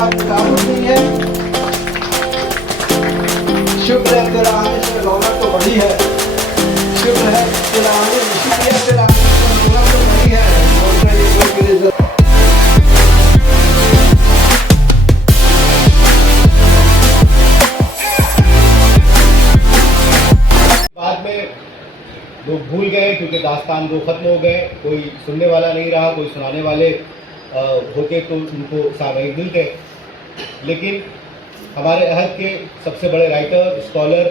आज काबुल नहीं है। शुक्र है तेरा आने से रौनक तो बढ़ी है। शुक्र है तेरा आने शुक्रिया तेरा आने से रौनक तो बढ़ी है। बाद में लोग भूल गए क्योंकि दास्तान वो ख़त्म हो गए, कोई सुनने वाला नहीं रहा, कोई सुनाने वाले होते तो उनको सामयिक मिलते। लेकिन हमारे अहद के सबसे बड़े राइटर स्कॉलर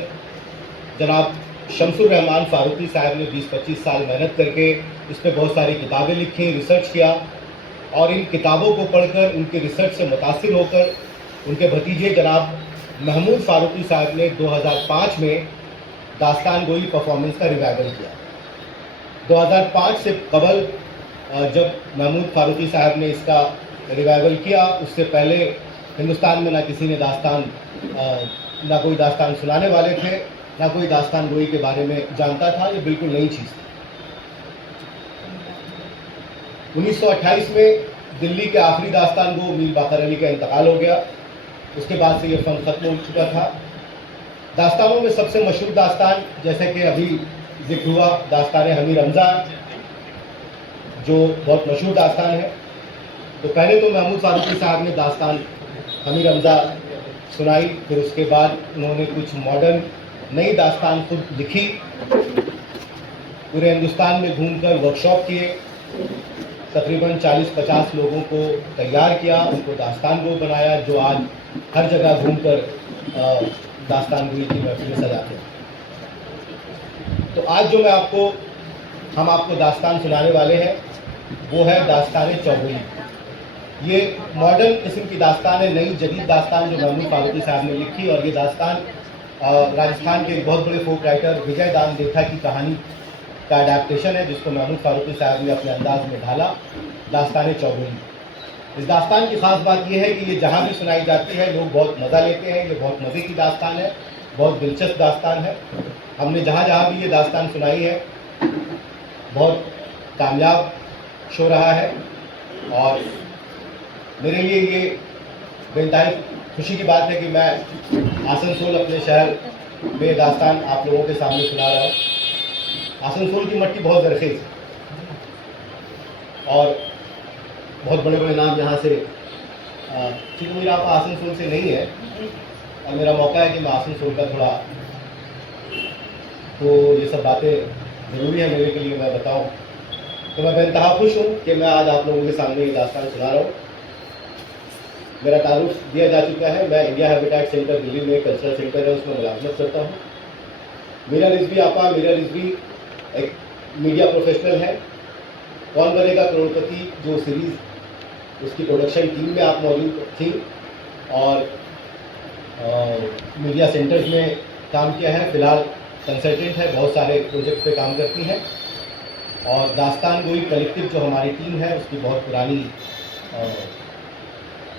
जनाब शमसुर रहमान फारूकी साहब ने 20-25 साल मेहनत करके इस पर बहुत सारी किताबें लिखी, रिसर्च किया, और इन किताबों को पढ़कर उनके रिसर्च से मुतासिर होकर उनके भतीजे जनाब महमूद फारूकी साहब ने 2005 में दास्तान गोई परफॉर्मेंस का रिवाइवल किया। 2005 से कबल जब महमूद फारूकी साहब ने इसका रिवाइवल किया, उससे पहले हिंदुस्तान में ना किसी ने दास्तान ना कोई दास्तान सुनाने वाले थे, ना कोई दास्तान गोई के बारे में जानता था। ये बिल्कुल नई चीज़ थी। 1928 में दिल्ली के आखिरी दास्तान गो मीर बाकर अली का इंतकाल हो गया। उसके बाद से ये फ़न ख़त्म हो चुका था। दास्तानों में सबसे मशहूर दास्तान, जैसे कि अभी जिक्र हुआ, दास्तान हमी रमज़ान, जो बहुत मशहूर दास्तान है। तो पहले तो महमूद फारूकी साहब ने दास्तान हमी रमज़ान सुनाई, फिर उसके बाद उन्होंने कुछ मॉडर्न नई दास्तान खुद लिखी, पूरे हिंदुस्तान में घूमकर वर्कशॉप किए, तकरीबन 40-50 लोगों को तैयार किया, उनको दास्तान गो बनाया, जो आज हर जगह घूमकर दास्तान गोई की महफिलें सजाते हैं। तो आज जो हम आपको दास्तान सुनाने वाले हैं वो है दास्तान चौबोली। ये मॉडर्न किस्म की दास्तान है, नई जदीद दास्तान जो महमूद फारूकी साहब ने लिखी। और ये दास्तान राजस्थान के एक बहुत बड़े फोक राइटर विजय दान देथा की कहानी का अडेप्टेशन है, जिसको महमूद फारूकी साहब ने अपने अंदाज में ढाला, दास्तान चौबोली। इस दास्तान की ख़ास बात यह है कि ये जहाँ भी सुनाई जाती है लोग बहुत मज़ा लेते हैं। ये बहुत मज़े की दास्तान है, बहुत दिलचस्प दास्तान है। हमने जहाँ जहाँ भी ये दास्तान सुनाई है बहुत कामयाब शो रहा है, और मेरे लिए ये बेइंतहाई खुशी की बात है कि मैं आसनसोल अपने शहर में दास्तान आप लोगों के सामने सुना रहा हूँ। आसनसोल की मट्टी बहुत ज़रख़ेज़ है और बहुत बड़े बड़े नाम यहाँ से, क्योंकि मेरा आप आसनसोल से नहीं है और मेरा मौका है कि मैं आसनसोल का थोड़ा, तो ये सब बातें ज़रूरी है मेरे के लिए मैं बताऊँ। तो मैं बेइंतहा खुश हूँ कि मैं आज आप लोगों के सामने ये दास्तान सुना रहा हूँ। मेरा तारुफ दिया जा चुका है। मैं इंडिया हैबिटेट सेंटर दिल्ली में कल्चरल सेंटर है, उसमें मुलाजमत करता हूँ। मीरा रिजवी आपा, मीरा रिजवी एक मीडिया प्रोफेशनल है। कौन बनेगा करोड़पति जो सीरीज़, उसकी प्रोडक्शन टीम में आप मौजूद थी और मीडिया सेंटर्स में काम किया है। फ़िलहाल कंसल्टेंट है, बहुत सारे प्रोजेक्ट पे काम करती हैं। और दास्तान गोई कलेक्टिव जो हमारी टीम है उसकी बहुत पुरानी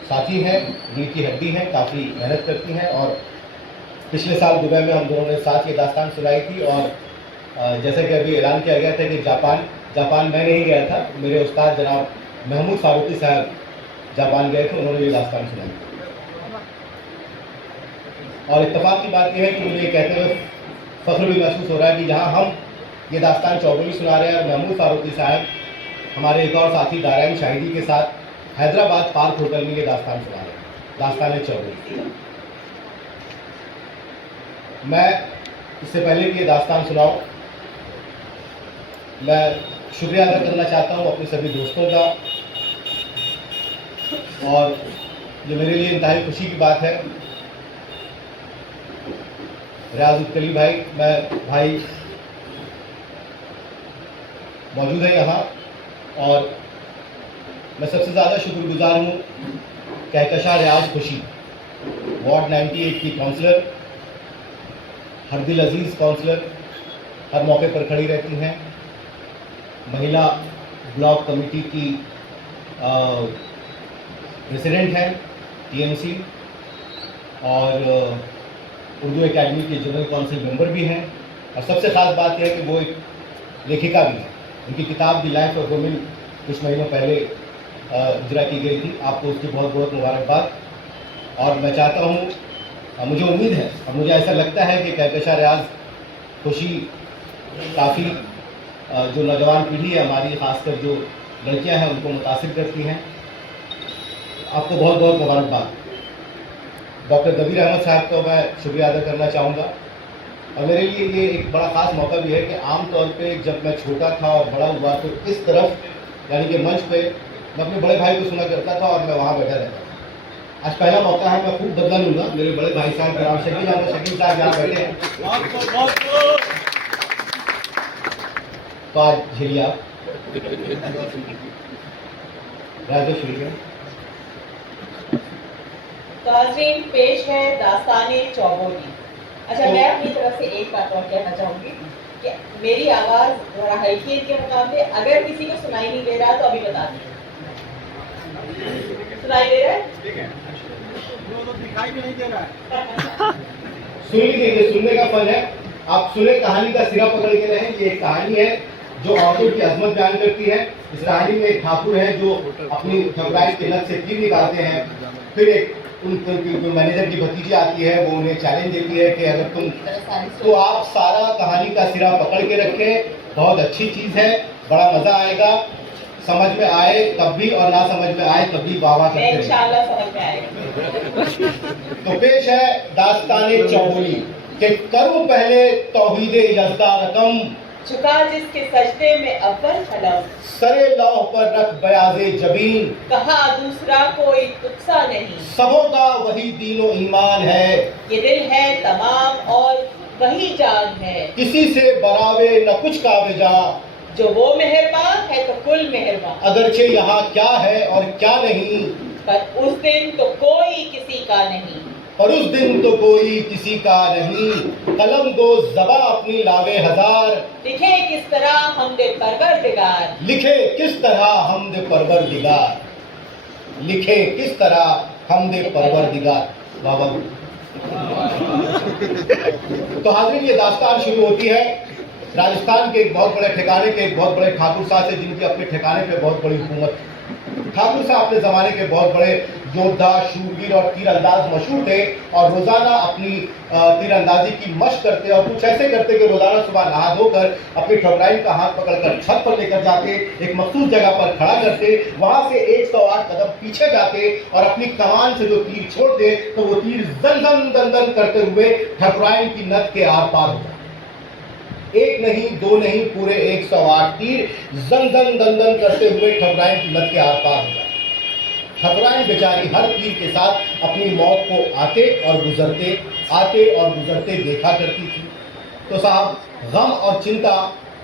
साथी हैं, रीढ़ की हड्डी हैं, काफ़ी मेहनत करती हैं। और पिछले साल दुबई में हम दोनों ने साथ ये दास्तान सुनाई थी। और जैसे कि अभी ऐलान किया गया था कि जापान मैं नहीं गया था, मेरे उस्ताद जनाब महमूद फारूकी साहब जापान गए थे, उन्होंने ये दास्तान सुनाई। और इत्तेफाक की बात यह है कि मुझे ये कहते हुए फ़ख्र भी महसूस हो रहा है कि जहाँ हम ये दास्तान चौबोली सुना रहे हैं और महमूद फारूकी साहब हमारे एक और साथी दाराइन शाहिदी के साथ हैदराबाद पार्क होटल में ये दास्तान सुना रहे हैं, दास्तान चौबोली। मैं इससे पहले कि ये दास्तान सुनाऊं, मैं शुक्रिया अदा करना चाहता हूं अपने सभी दोस्तों का, और ये मेरे लिए इंतहाई खुशी की बात है। रियाजुल भाई, मैं भाई मौजूद है यहाँ, और मैं सबसे ज़्यादा शुक्रगुजार हूँ कहकशा रियाज खुशी, वार्ड 98 की काउंसलर, हरदिल अजीज़ काउंसलर, हर मौके पर खड़ी रहती हैं। महिला ब्लॉक कमेटी की प्रेसिडेंट हैं टीएमसी, और उर्दू एकेडमी के जनरल काउंसिल मेंबर भी हैं। और सबसे ख़ास बात यह है कि वो एक लेखिका भी हैं। उनकी किताब द लाइफ ऑफ वुमेन कुछ महीनों पहले इजरा की गई थी। आपको उसकी बहुत बहुत मुबारकबाद। और मैं चाहता हूँ, मुझे उम्मीद है और मुझे ऐसा लगता है कि कहकशा रियाज खुशी काफ़ी जो नौजवान पीढ़ी है हमारी, ख़ासकर जो लड़कियां हैं उनको मुतासिर करती हैं। आपको बहुत बहुत मुबारकबाद। डॉक्टर दबीर अहमद साहब को मैं शुक्रिया अदा करना चाहूँगा। और मेरे लिए ये एक बड़ा ख़ास मौका भी है कि आम तौर पे जब मैं छोटा था और बड़ा हुआ तो इस तरफ यानी कि मंच पे मैं अपने बड़े भाई को सुना करता था और मैं वहाँ बैठा रहता था। आज पहला मौका है, मैं खूब बदला लूँगा। मेरे बड़े भाई साहब का नाम शकील अहमद शकील साहब यहाँ बैठे हैं, तो आज झेलिया राजो शुरू। नाज़रीन, पेश है दास्ताने चौबोली। अच्छा, मैं अपनी तरफ से एक बात और कहना चाहूँगी कि मेरी आवाज़ थोड़ा हल्की के मुकाबले, अगर किसी को सुनाई नहीं दे रहा तो अभी बता दें। सुनाई दे रहा है? दिखाई भी नहीं दे रहा है। सुन लीजिए, सुनने का फल है। आप सुने, कहानी का सिरा पकड़ के रहें। ये एक कहानी है जो औरतों की अजमत बयान करती है। इस कहानी में एक ठाकुर है जो अपनी ठकुराइन के नथ से तीर निकालते हैं। फिर एक उनकी मैनेजर की भतीजी आती है, वो उन्हें चैलेंज देती है कि अगर तुम, तो आप सारा कहानी का सिरा पकड़ के रखें। बहुत अच्छी चीज़ है, बड़ा मज़ा आएगा। समझ में आए तब भी और ना समझ में आए तब भी वाह वाह करते रहें। इंशाल्लाह समझ में आएगा। तो पेश है दास्ताने चौबोली कि करूं पहले तौहीदे यज़दा रकम, झुका जिसके सजदे में अव्वल कलम, सरे लौह पर रख बयाज़े जबीन, कहा दूसरा कोई तुझसा नहीं, सबों का वही दीनो ईमान है, ये दिल है तमाम और वही जान है, किसी से बरावे न कुछ का बेजा, जो वो मेहरबान है तो कुल मेहरबान, अगरचे यहाँ क्या है और क्या नहीं, पर उस दिन तो कोई किसी का नहीं, और उस दिन तो कोई किसी का नहीं, कलम दो ज़बा अपनी लावे हजार, लिखे किस तरह हमदे परवरदिगार, लिखे किस तरह हमदे परवरदिगार, लिखे किस तरह हमदे परवरदिगार। बाबा तो हाज़रीन, ये दास्तान शुरू होती है राजस्थान के एक बहुत बड़े ठिकाने के एक बहुत बड़े ठाकुर साहब से, जिनकी अपने ठिकाने पे बहुत बड़ी हुकूमत। ठाकुर साहब अपने ज़माने के बहुत बड़े योद्धा, शूरवीर और तीरंदाज मशहूर थे और रोज़ाना अपनी तीरंदाजी की मशक करते और कुछ ऐसे करते कि रोज़ाना सुबह नहा धोकर अपनी ठकुराइन का हाथ पकड़कर छत पर लेकर जाते, एक मखसूस जगह पर खड़ा करते, वहाँ से 108 कदम पीछे जाते और अपनी कमान से जो तीर छोड़ते तो वो तीर दन दन दन दन करते हुए ठकुराइन की नथ के आर पार हो जाते। एक नहीं, दो नहीं, पूरे 108 तीर जन दन दन दन करते हुए ठकुराइन की नथ के आर पार हो जाते। ठकुराइन बेचारी हर तीर के साथ अपनी मौत को आते और गुजरते देखा करती थी। तो साहब, गम और चिंता,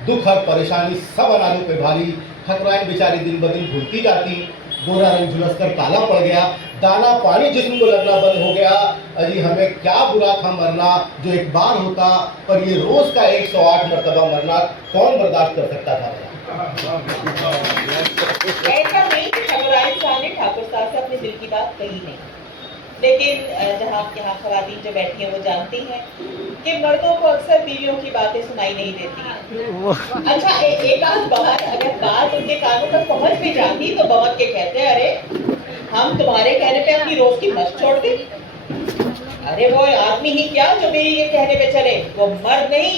दुख और परेशानी सब अनारों पे भारी। ठकुराइन बेचारी दिन ब दिन भूलती जाती, गोरा रंग झुलसकर काला पड़ गया, दाना पानी जिस्म को लगना बंद हो गया। अजी हमें क्या बुरा था मरना जो एक बार होता, पर ये रोज का 108 मरतबा मरना कौन बर्दाश्त कर सकता था। ऐसा नहीं कि ठकुराइन साहब ने ठाकुर साहब से अपने दिल की बात कही नहीं, लेकिन जहाँ यहाँ खवातीन जो बैठी हैं वो जानती हैं कि मर्दों को अक्सर बीवियों की बातें सुनाई नहीं देती हैं। अच्छा, एक आध बार अगर बात उनके कानों तक पहुँच भी जाती तो बवक के कहते हैं, अरे हम तुम्हारे कहने पे अपनी रोज की मशक छोड़ दी। अरे वो आदमी ही क्या जो मेरी ये कहने पे चले, वो मर्द नहीं,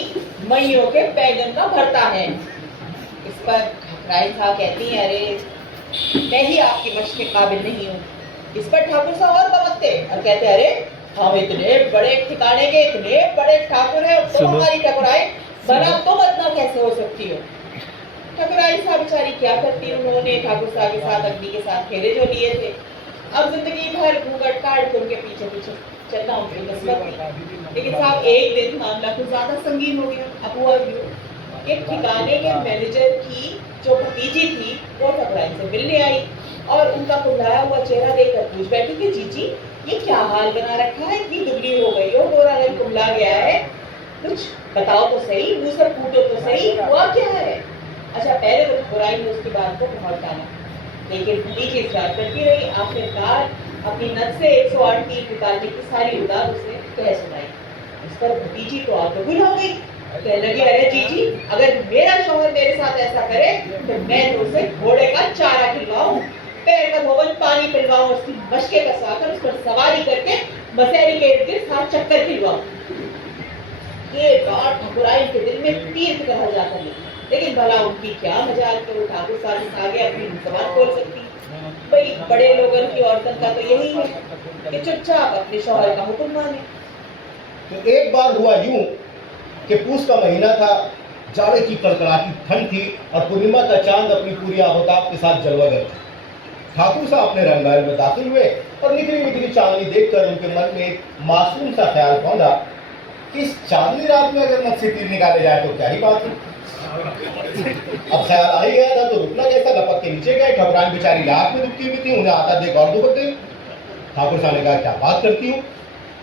मैयों के बैगन का भरता है। इस पर ठकुराइन साहब कहती हैं, अरे मैं ही आपकी मशक के काबिल नहीं हूँ। इस पर ठाकुर साहब और बमकते और कहते, अरे हम इतने बड़े ठिकाने के इतने बड़े ठाकुर हैं, तो हमारी ठकुराइन भला तुम इतना कैसे हो सकती हो। ठकुराइन साहब बेचारी क्या करती, उन्होंने ठाकुर साहब के साथ, अग्नि के साथ फेरे जो लिए थे, अब जिंदगी भर घूंघट काट के उनके पीछे पीछे चलना उनकी किस्मत थी। लेकिन साहब एक दिन मामला कुछ ज्यादा संगीन हो गया। अब हुआ एक ठिकाने के मैनेजर की जो भतीजी थी वो ठकुराइन से मिलने आई और उनका कुंडलाया हुआ चेहरा देखकर पूछ बैठी कि जीजी ये क्या हाल बना रखा है, इतनी दुबली हो गई हो, गोरा रंग कुंडला गया है, कुछ बताओ तो सही, मुंह से फूटो तो सही, हुआ क्या है। अच्छा, पहले तो ठकुराइन ने उसकी बात को बहुत टाला, लेकिन भतीजी इसरार करती रही। आखिरकार अपनी नथ से 108 तीर निकालने की सारी उदार उसने कह सुनाई। इस पर भतीजी तो आगबुल हो गई, कहने लगी, अरे जीजी अगर मेरा शौहर मेरे साथ ऐसा करे तो मैं तो उसे घोड़े का चारा खिलवाऊं, पैर का धोवन पानी पिलवाऊं, उसकी मशके कसवाकर उस पर सवारी करके मसहरी के इर्द गिर्द 7 चक्कर खिलवाओ। ये बात ठकुराइन के दिल में तीर की तरह जाकर लगी। लेकिन भला उनकी क्या मजाल कि वो ठाकुर साहब से आगे अपनी जबान खोल सकती। भाई बड़े लोगों की औरतन का तो यही है कि चुपचाप अपने शौहर का हुक्म माने। तो एक बार हुआ यूं कि पूस का महीना था, जाड़े की कड़कड़ाती ठंड थी और पूर्णिमा का चांद अपनी पूरी आबोताब के साथ जलवागर था। ठाकुर साहब अपने रंगमहल में दाखिल हुए और निकली निकली चांदनी देखकर उनके मन में एक मासूम सा ख्याल पौधा कि इस चांदनी रात में अगर नद से तीर निकाले जाए तो क्या ही बात है। अब ख्याल आ ही गया था तो रुकना कैसा, लपक के नीचे गए। ठकुराइन बेचारी लाख में दुखती हुई थी, उन्हें आता देख और दुबक गई। ठाकुर साहब ने कहा, क्या बात करती हो,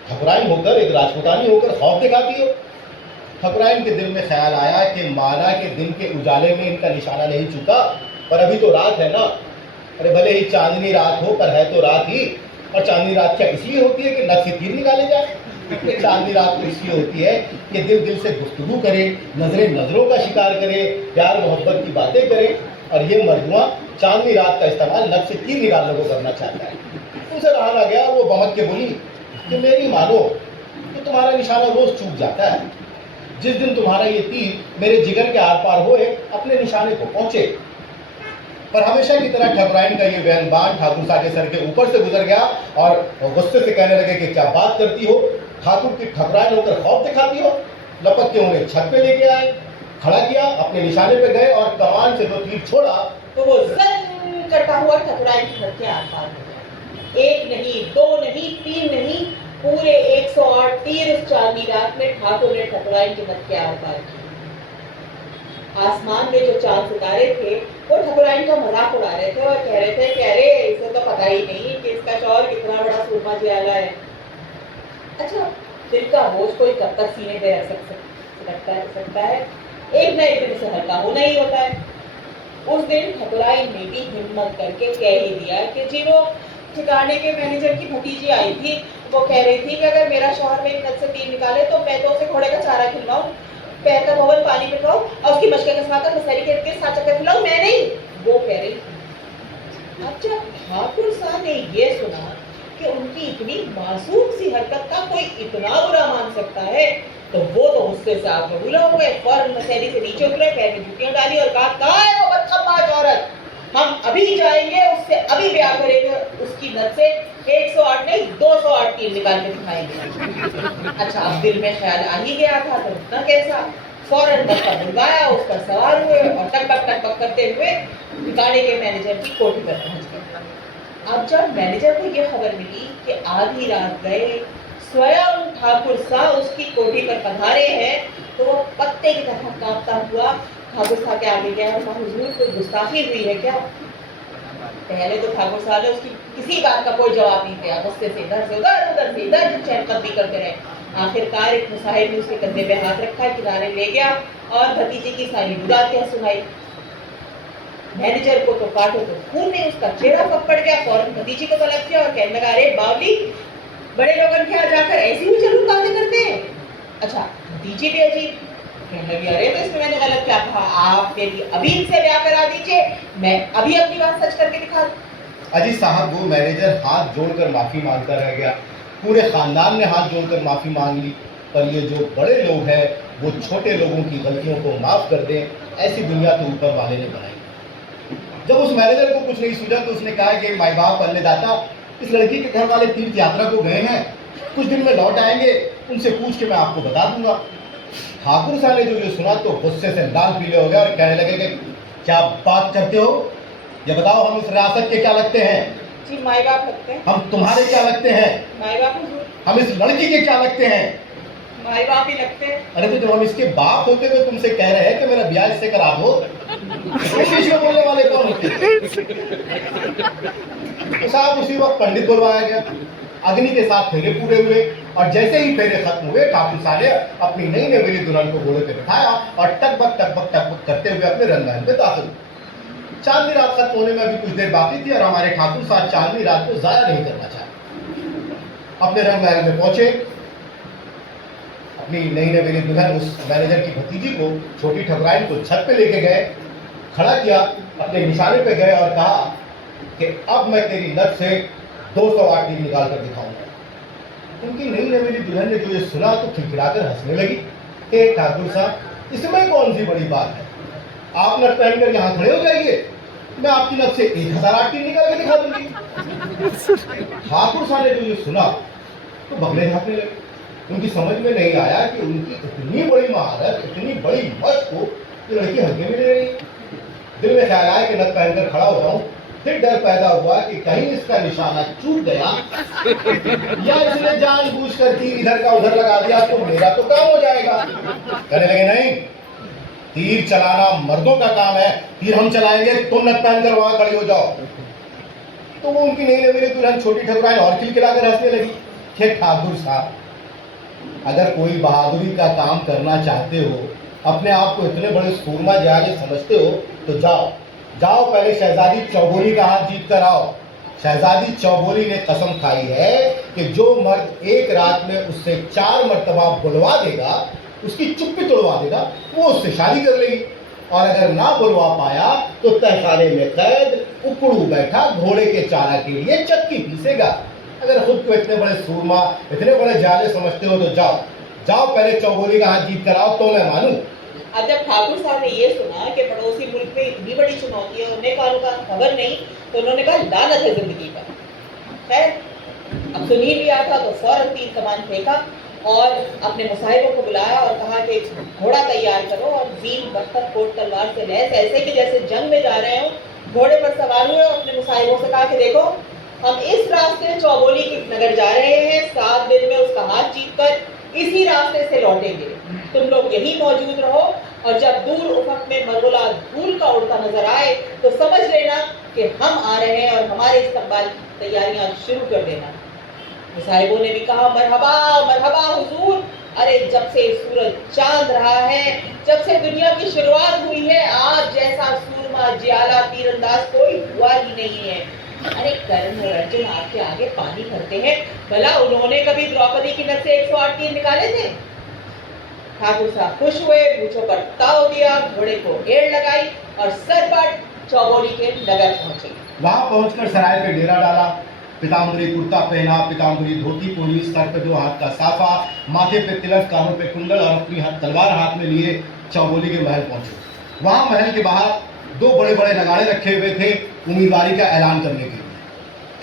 ठकुराइन होकर, एक राजपुतानी होकर खौफ दिखाती हो। ठकुराइन के दिल में ख्याल आया कि माना के दिन के उजाले में इनका निशाना नहीं चुका, पर अभी तो रात है ना। अरे भले ही चांदनी रात हो पर है तो रात ही। और चांदनी रात क्या इसलिए होती है कि नद से तीर निकाले जाए? चांदनी रात तो इसलिए होती है कि दिल दिल से गुफ्तगू करे, नजरें नजरों का शिकार करे, प्यार मोहब्बत की बातें करे। और ये मर्दुआ चांदनी रात का इस्तेमाल नद से तीर निकालने को करना चाहता है। उसे रहा ना गया, वो बमक के बोली कि मेरी मानो तो तुम्हारा निशाना रोज चूक जाता है। जिस दिन तुम्हारा ये तीर मेरे जिगर के आर पार होए, अपने निशाने को पहुंचे। पर हमेशा की तरह ठकुराइन का ये बयान ठाकुर साहब के सर के ऊपर से गुजर गया और गुस्से से कहने लगे कि क्या बात करती हो, ठाकुर की ठकुराइन होकर खौफ दिखाती हो। लपक के उन्हें छत पे लेके आए, खड़ा किया, अपने निशाने पे गए और कमान से 2 तीर छोड़ा तो वो जन करता हुआ ठकुराइन के घर के आर पार हो गया। 1 नहीं, 2 नहीं, 3 नहीं, पूरे 108 तीर उस चांदनी रात में ठाकुर ने ठकुराइन के घर के आर पार किए। आसमान में जो चांद सितारे थे वो ठकुराइन का मजाक उड़ा रहे थे और कह रहे थे कि अरे इसे तो पता ही नहीं कि इसका शौहर कितना बड़ा सूरमा जियाला है। अच्छा, दिल का बोझ कोई कब तक सीने पे रख सकता है? एक न एक दिन से हल्का होना ही होता है। उस दिन ठकुराइन ने भी हिम्मत करके कह ही दिया कि जी वो ठिकाने के मैनेजर की भतीजी आई थी, वो कह रही थी कि अगर मेरा शौहर मेरी नद से तीर निकाले तो मैं तो उसे घोड़े का चारा खिलवाऊं, पैर का भवन पानी पिलवाऊं और उसकी मशकें कसवाकर मसहरी के इर्द-गिर्द 7 चक्कर खिलाऊं। मैं नहीं, वो कह रही। अब जब ठाकुर साहब ने ये सुना कि उनकी इतनी मासूम सी हरकत का कोई इतना बुरा मान सकता है तो वो तो गुस्से से आग बबूला हो गए। फौरन मसहरी से नीचे उतरे, पैर में जूतियां डाली और कहा, कहाँ है वो बदखबाज औरत? हम अभी जाएंगे, उससे अभी ब्याह करेंगे, उसकी नद से 108 नहीं 208 तीर निकाल के दिखाएंगे। अच्छा, अब दिल में ख्याल आ ही गया था तो उतना कैसा। फौरन नद पर बुलवाया, उस पर सवार हुए और टकबक करते हुए ठिकाने के मैनेजर की कोठी पर पहुंच गए। अब जब मैनेजर को यह खबर मिली कि आधी रात गए स्वयं ठाकुर साहब उसकी कोठी पर पधारे हैं तो वो पत्ते की तरह कांपता हुआ ठाकुर साहब के आगे गया और कहा, हुजूर कोई गुस्ताखी हुई है क्या? पहले तो ठाकुर साहब ने उसकी किसी बात का कोई जवाब नहीं दिया, गुस्से से इधर से उधर, उधर से इधर चहलकदमी करते रहे। आखिरकार एक मुसाहिब ने उसके कंधे पे हाथ रखा, किनारे ले गया और भतीजे की सारी बुरातियां सुनाई। मैनेजर को तो काटो तो खून में उसका चेहरा पकड़ गया। फौरन भतीजी को तलब किया और कहने लगा, अरे बावली, बड़े लोगों के यहाँ जाकर ऐसी ही जरूर बातें करते हैं। अच्छा, भतीजी भी अजीब, कहने लगी, अरे तो इसमें मैंने गलत क्या कहा? आप मेरी अभी इनसे ब्याह करा दीजिए, मैं अभी अपनी बात सच करके दिखा दूं। अजी साहब, वो मैनेजर हाथ जोड़कर माफी मांगता रह गया। पूरे खानदान ने हाथ जोड़कर माफी मांग ली, पर ये जो बड़े लोग हैं वो छोटे लोगों की गलतियों को माफ कर दें, ऐसी दुनिया तो ऊपर वाले ने बनाई। जब उस मैनेजर को कुछ नहीं सूझा तो उसने कहा कि माई बाप अन्नदाता, इस लड़की के घर वाले तीर्थ यात्रा को गए हैं, कुछ दिन में लौट आएंगे, उनसे पूछ के मैं आपको बता दूंगा। ठाकुर साहब ने जो ये सुना तो गुस्से से लाल पीले हो गए और कहने लगे कि क्या बात करते हो? ये बताओ, हम इस रियासत के क्या लगते हैं? जी, माई बाप लगते हैं। हम तुम्हारे क्या लगते हैं? माई बाप हुजूर। हम इस लड़की के क्या लगते हैं? माई बाप ही लगते हैं। अरे तो जब हम इसके बाप होते हुए तुमसे कह रहे हैं कि मेरा ब्याह इससे करा दो, बीच में बोलने वाले कौन होते हैं? तो साहब उसी वक्त पंडित बुलवाया गया, अग्नि के साथ फेरे पूरे हुए और जैसे ही फेरे खत्म हुए ठाकुर साहब ने अपनी नई नवेली दुल्हन को घोड़े पे बिठाया और टकबक करते हुए अपने रंगमहल में दाखिल हुए। चांदनी रात खत्म होने में अभी कुछ देर बाकी थी और हमारे ठाकुर साहब चांदनी रात को जाया नहीं करना चाहते। अपने रंगमहल में पहुंचे, अपनी नई नवेली दुल्हन उस मैनेजर की भतीजी को, छोटी ठकुराइन को छत पे लेके गए, खड़ा किया, अपने निशाने पे गए और कहा कि अब मैं तेरी नद से 208 तीर निकाल कर दिखाऊंगा। उनकी नई नवेली दुल्हन ने जो ये सुना तो खिलखिलाकर हंसने लगी। हे ठाकुर साहब, इसमें कौन सी बड़ी बात है, आप नथ पहनकर यहाँ खड़े हो जाइए, मैं आपकी नथ से 1000 आटी निकाल के दिखा दूंगी। ठाकुर साहब ने जो ये सुना तो बगले झाँकने लगे। उनकी समझ में नहीं आया कि उनकी इतनी बड़ी महारत, इतनी बड़ी मस्त को ये लड़की हल्के में ले रही। दिल में ख्याल आया कि नथ पहनकर खड़ा हो जाऊं, फिर डर पैदा हुआ कि कहीं इसका निशाना चूक गया या इसने जानबूझकर तीर इधर का उधर लगा दिया तो मेरा तो काम हो जाएगा। कहने लगे नहीं, तीर चलाना मर्दों का काम है, तीर हम चलाएंगे, तुम नथ पहनकर वहां खड़ी हो जाओ। तो वो उनकी नई नवेली दुल्हन छोटी ठकुराइन और खिलखिलाकर हंसने लगी। हे ठाकुर साहब, अगर कोई बहादुरी का काम करना चाहते हो, अपने आप को इतने बड़े सूरमा जयाले समझते हो, तो जाओ जाओ पहले शहजादी चौबोली का हाथ जीत कर आओ। शहजादी चौबोली ने कसम खाई है कि जो मर्द एक रात में उससे 4 मर्तबा बुलवा देगा, उसकी चुप्पी तोड़वा देगा, वो उससे शादी कर लेगी। और अगर ना बुलवा पाया तो तहखाने में कैद, उकड़ू बैठा घोड़े के चारा के लिए चक्की पीसेगा। अगर खुद को इतने बड़े सूरमा, इतने बड़े जाले समझते हो तो जाओ जाओ पहले चौबोली का हाथ जीत कर आओ, तो मैं मानूं। अब जब ठाकुर साहब ने ये सुना कि पड़ोसी मुल्क में इतनी बड़ी चुनौती है, उन्हें कानून का खबर नहीं, तो उन्होंने कहा लानत है जिंदगी पर। खैर, अब सुन ही लिया था तो फौरन तीर कमान फेंका और अपने मुसाहिबों को बुलाया और कहा कि घोड़ा तैयार करो और जीन बख्तर कोट तलवार से लैस, ऐसे कि जैसे जंग में जा रहे हो। घोड़े पर सवार हुए और अपने मुसाहिबों से कहा कि देखो, हम इस रास्ते चौबोली की नगर जा रहे हैं, 7 दिन में उसका हाथ जीतकर इसी रास्ते से लौटेंगे। तुम लोग यहीं मौजूद रहो और जब दूर उफक में मरगुला धूल का उड़ता नजर आए तो समझ लेना कि हम आ रहे हैं और हमारे इस्तकबाल तैयारियां शुरू कर देना। मुसाहिबों ने भी कहा मरहबा मरहबा हुजूर, अरे जब से सूरज चांद रहा है, जब से दुनिया की शुरुआत हुई है, आप जैसा सूरमा जियाला तीरंदाज कोई हुआ ही नहीं है। अरे कर्ण और अर्जुन आपके आगे पानी भरते हैं, भला उन्होंने कभी द्रौपदी की नस से 108 तीर निकाले थे? ठाकुर साहब खुश हुए, मूंछों पर ताव दिया, घोड़े को एड़ लगाई और सरपट चौबोली के नगर पहुंचे। वहां पहुंचकर सराय पे डेरा डाला, पीताम्बरी कुर्ता पहना, पीताम्बरी धोती पहनी, सर पे 2 हाथ का साफा, माथे पे तिलक, कानों पे कुंडल और अपनी तलवार हाथ में लिए चौबोली के महल पहुंचे। वहां महल के बाहर 2 बड़े-बड़े नगाड़े रखे हुए थे उम्मीदवारी का ऐलान करने के लिए।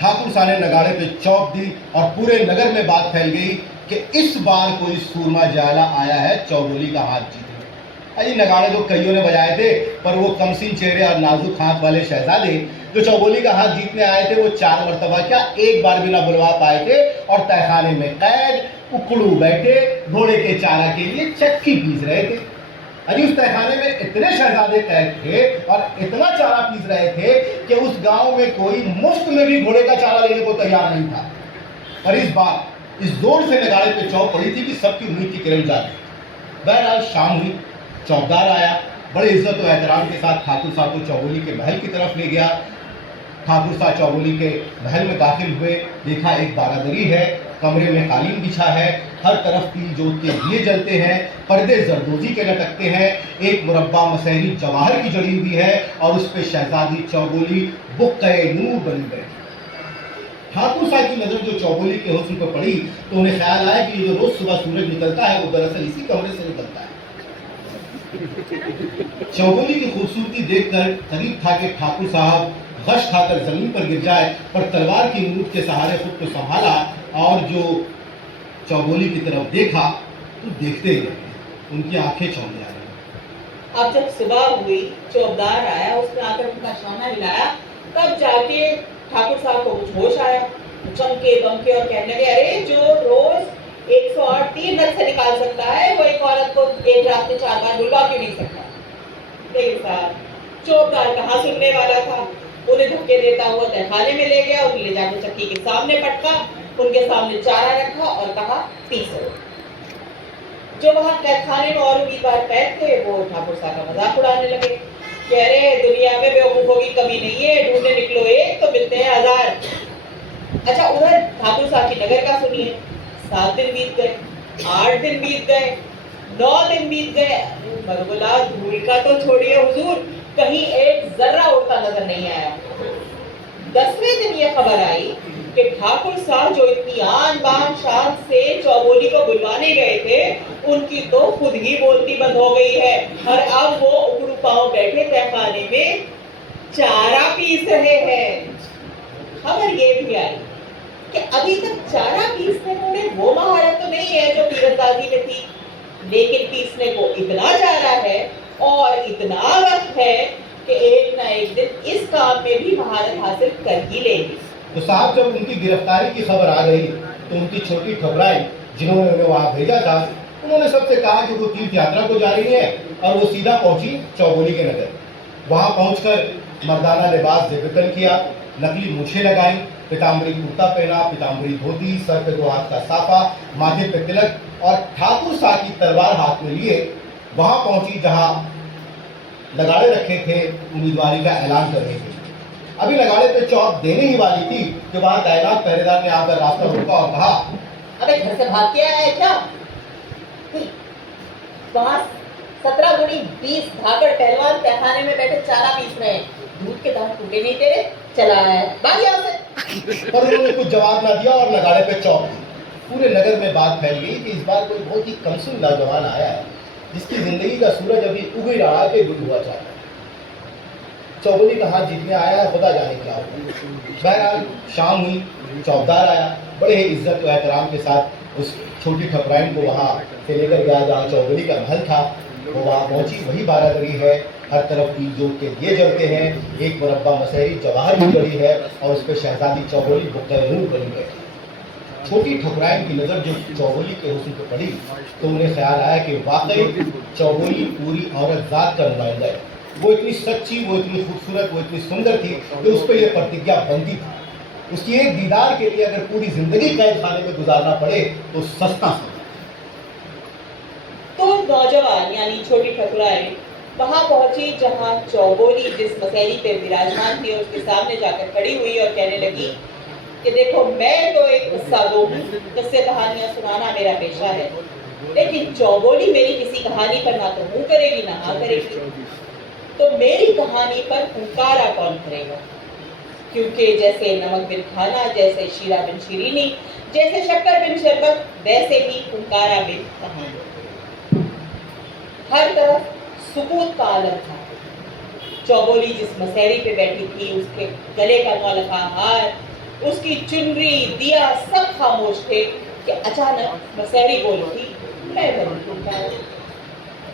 ठाकुर साहब ने नगाड़े पे चौक दी और पूरे नगर में बात फैल गई कि इस बार कोई सूरमा जाला आया है चौबोली का हाथ जीतने। अजी नगाड़े तो कईयों ने बजाए थे, पर वो कमसीन चेहरे और नाजुक हाथ वाले शहजादे जो चौबोली का हाथ जीतने आए थे, वो 4 मरतबा क्या एक बार भी ना बुलवा पाए थे और तहखाने में कैद, उकड़ू बैठे, घोड़े के चारा के लिए चक्की पीस रहे थे। अजी उस तहखाने में इतने शहजादे कैद थे और इतना चारा पीस रहे थे कि उस गांव में कोई मुफ्त में भी घोड़े का चारा लेने को तैयार नहीं था। और इस बार इस जोर से नगाड़े पे चौक पड़ी थी कि सबकी उम्मीद की किरण जागी। बहरहाल शाम हुई, चौकीदार आया, बड़े इज्जत और एहतराम के साथ ठाकुर साहब को चौबोली के महल की तरफ ले गया। ठाकुर साहब चौबोली के महल में दाखिल हुए, देखा एक बारादरी है, कमरे में कालीन बिछा है, हर तरफ पील जोत के दिए जलते हैं, पर्दे जरदोजी के लटकते हैं, एक मुरब्बा मसहरी जवाहर की जड़ी हुई है और उस पर शहजादी चौबोली बुक्के नूर बनी बैठी। ठाकुर साहब की नजर जो चौबोली के हुस्न पर पड़ी तो उन्हें ख्याल आया कि ये जो रोज सुबह सूरज निकलता है वो दरअसल इसी कमरे से निकलता है। चौबोली की खूबसूरती देखकर करीब था कि ठाकुर साहब गश खाकर जमीन पर गिर जाए, पर तलवार की नूक के सहारे खुद को संभाला और जो चौबोली की तरफ देखा तो देखते ही रहे, उनकी आंखें चौंक जा रही। अब जब सुबह हुई, चौकीदार आया, उसने आकर उनका शाना हिलाया, तब जाके ठाकुर साहब को कुछ होश आया, चमके बमके और कहने लगे अरे जो रोज 108 तीर नस से निकाल सकता है, वो एक औरत को एक रात में 4 बार बुलवा क्यों नहीं सकता? देखिए साहब, चौकीदार कहाँ सुनने वाला था, उन्हें धक्के देता हुआ तहखाने में ले गया, उन्हें ले जाकर चक्की के सामने पटका, उनके सामने चारा रखा और कहा पीसो। जो वहां तहखाने में और उम्मीदवार कैद थे वो ठाकुर साहब का मजाक उड़ाने लगे, कह रहे दुनिया में बेवकूफों की कमी नहीं है, ढूंढने निकलो एक तो मिलते हैं 1000। अच्छा, उधर ठाकुर साहब की नगर का सुनिए, 7 दिन बीत गए, 8 दिन बीत गए, 9 दिन बीत गए, मरगुला धूल का तो छोड़िए हुजूर, कहीं एक जर्रा उड़ता नजर नहीं आया। 10वें दिन ये खबर आई कि ठाकुर साहब जो इतनी आन बान शान से चौबोली को बुलवाने गए थे, उनकी तो खुद ही बोलती बंद हो गई है और अब वो उकड़ू पांव बैठे तहखाने में चारा पीस रहे हैं। खबर ये भी आई कि अभी तक चारा पीसने में वो महारत तो नहीं है जो तीरंदाजी में थी, लेकिन पीसने को इतना चारा है और इतना वक्त है कि एक ना एक दिन इस काम में भी महारत हासिल कर ही लेंगे। तो साहब जब उनकी गिरफ्तारी की खबर आ गई तो उनकी छोटी ठकुराइन जिन्होंने उन्हें वहाँ भेजा था, उन्होंने सबसे कहा कि वो तीर्थ यात्रा को जा रही है और वो सीधा पहुंची चौबोली के नगर। वहाँ पहुंचकर मर्दाना लिबास बेबतन किया, नकली मूछें लगाई, पीताम्बरी कुर्ता पहना, पीताम्बरी धोती, सर पे 2 हाथ का साफा, माथे पे तिलक और ठाकुर साहब की तलवार हाथ में लिए वहाँ पहुंची जहाँ नगाड़े रखे थे उम्मीदवारी का ऐलान करने के लिए। अभी नगाड़े पे चौक देने ही वाली थी कि वहां तैनात पहरेदार ने आकर रास्ता रोका और कहा, अबे घर से भाग के आया है क्या? वहां 17 गुणी 20 धाकड़ पहलवान तहखाने में बैठे चारा पीस रहे हैं, दूध के दांत टूटे नहीं तेरे, चला आया है, भाग यहाँ से। पर उन्होंने कुछ जवाब ना दिया और नगाड़े पे चौक दी। पूरे नगर में बात फैल गई कि इस बार कोई बहुत ही कमसिन नौजवान आया है जिसकी जिंदगी का सूरज अभी उग ही रहा है कि डूब हुआ चाहता है। चौबोली का हाथ जीतने आया है, खुदा जाने क्या होगा। बहरहाल शाम हुई, चौकीदार आया, बड़े ही इज्जत व एहतराम के साथ उस छोटी ठकुराइन को वहाँ से लेकर गया जहाँ चौबोली का महल था। वो वहाँ पहुँची, वही बारादरी है, हर तरफ की जोत के दिए जलते हैं, एक मुरब्बा मसहरी जवाहर भी बड़ी है और उस पर शहजादी चौबोली बुकैनूर बनी है। छोटी ठकुराइन की नज़र जो चौबोली के हुस्न पर पड़ी तो उन्हें ख्याल आया कि वाकई चौबोली पूरी औरत जात का नुमाइंदा है। वो इतनी सच्ची, वो इतनी खूबसूरत, वो इतनी सुंदर थी कि उस पर यह प्रतिज्ञा बनती थी। उसकी एक दीदार के लिए अगर पूरी जिंदगी कैद खाने में गुजारना पड़े तो सस्ता समझा। तो नौजवान यानी छोटी ठकुराइन वहां पहुंची जहां चौबोली जिस मसहरी पे विराजमान थी उसके सामने जाकर खड़ी हुई और कहने लगी कि देखो, मैं तो एक किस्सा गो हूँ, किस्से कहानियां सुनाना मेरा पेशा है, लेकिन चौबोली मेरी किसी कहानी पर ना तो मुंह करेगी ना हाँ करेगी, तो मेरी कहानी पर हुंकारा कौन करेगा? क्योंकि जैसे नमक बिन खाना, जैसे शीरा बिन शीरीनी, जैसे शक्कर बिन शरबत, वैसे ही हुंकारा बिन कहानी। हर तरफ सुकूत का आलम था। चौबोली जिस मसहरी पे बैठी थी, उसके गले का नौलखा हार, उसकी चुनरी, दिया सब खामोश थे कि अचानक मसहरी बोली थी, मैं करूँ हुंकारा।